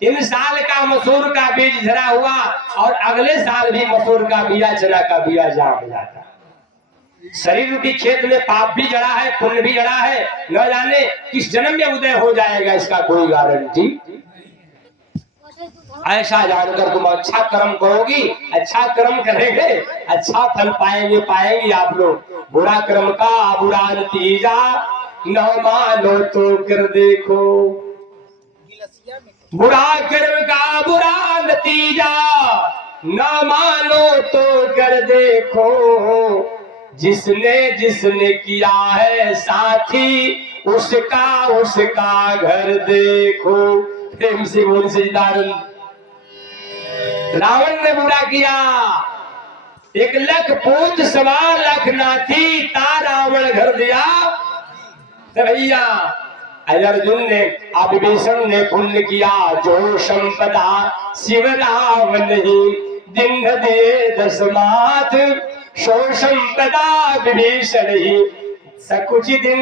3 साल का मसूर का बीज झरा हुआ और अगले साल भी मसूर का बिया, चना का बिया जाम जाता। शरीर रूपी खेत में पाप भी जड़ा है, पुण्य भी जड़ा है, न जाने किस जन्म में उदय हो जाएगा, इसका कोई गारंटी। ऐसा जानकर तुम अच्छा कर्म करोगी, अच्छा कर्म करेंगे, अच्छा फल पाएंगे आप लोग। बुरा कर्म का बुरा नतीजा न मानो तो कर देखो, बुरा कर्म का बुरा नतीजा न मानो तो कर देखो, जिसने किया है साथी उसका घर देखो। प्रेम से बोल सजदानंद। रावण ने बुरा किया, 1 लाख पूत 1.25 लाख नाथी, ता रावण घर दिया भैया। अर्जुन ने विभीषण ने पुण्य किया, जो संपदा शिव राम नहीं, दिन दे 10 माथ, सो संपदा विभीषण ही, सकुच दिन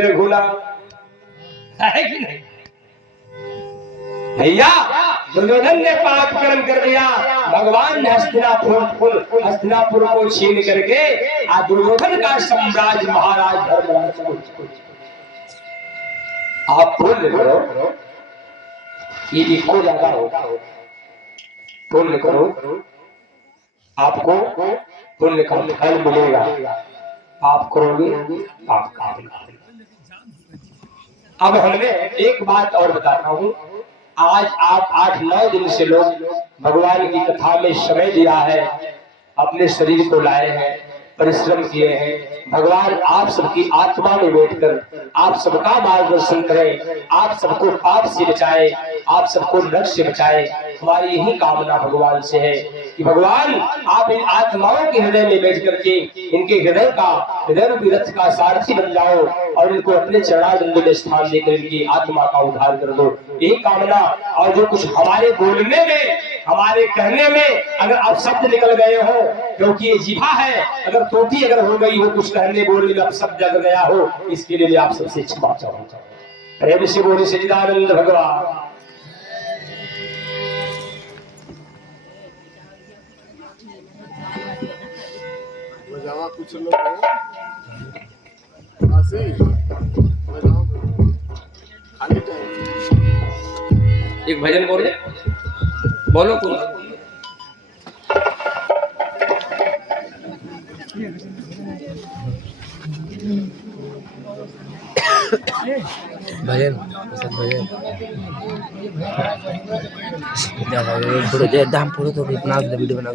रघुला। है कि नहीं भैया? दुर्योधन ने पाप कर्म कर दिया, भगवान ने हस्तिनापुर को छीन करके दुर्योधन का साम्राज्य महाराज धर्मराज को। आप पुण्य करो, ये इको ज्यादा होगा। पुण्य करो, आपको पुण्य का फल मिलेगा। आप करोगे पाप का। अब हमने एक बात और बताता हूँ, आज आप 8-9 दिन से लोग भगवान की कथा में समय दिया है, अपने शरीर को लाए हैं, परिश्रम किए हैं। भगवान आप सबकी आत्मा में बैठकर आप सबका मार्गदर्शन करें, आप सबको पाप से बचाए, आप सबको नरक से बचाए। हमारी यही कामना भगवान से है कि भगवान आप इन आत्माओं के हृदय में बैठ करके इनके हृदय रूपी रथ का सारथी बन जाओ और इनको अपने चरणारविंद में स्थान देकर इनकी आत्मा का उद्धार कर दो, यही कामना। और जो कुछ हमारे बोलने में, हमारे कहने में अगर आप शब्द निकल गए हो, क्योंकि ये जीभा है, अगर टोटी अगर हो गई हो, कुछ कहने बोलने में आप शब्द अगर गया हो, इसके लिए मैं आप सबसे क्षमा चाहूंगा। प्रेम से बोले सच्चिदानंद भगवान। बजावा कुछ लोग ऐसे ही बजाओ खाली टाइम। एक भजन बोले, बोलो कुछ भजन सब भजन दाम पूरा तो कितना वीडियो बना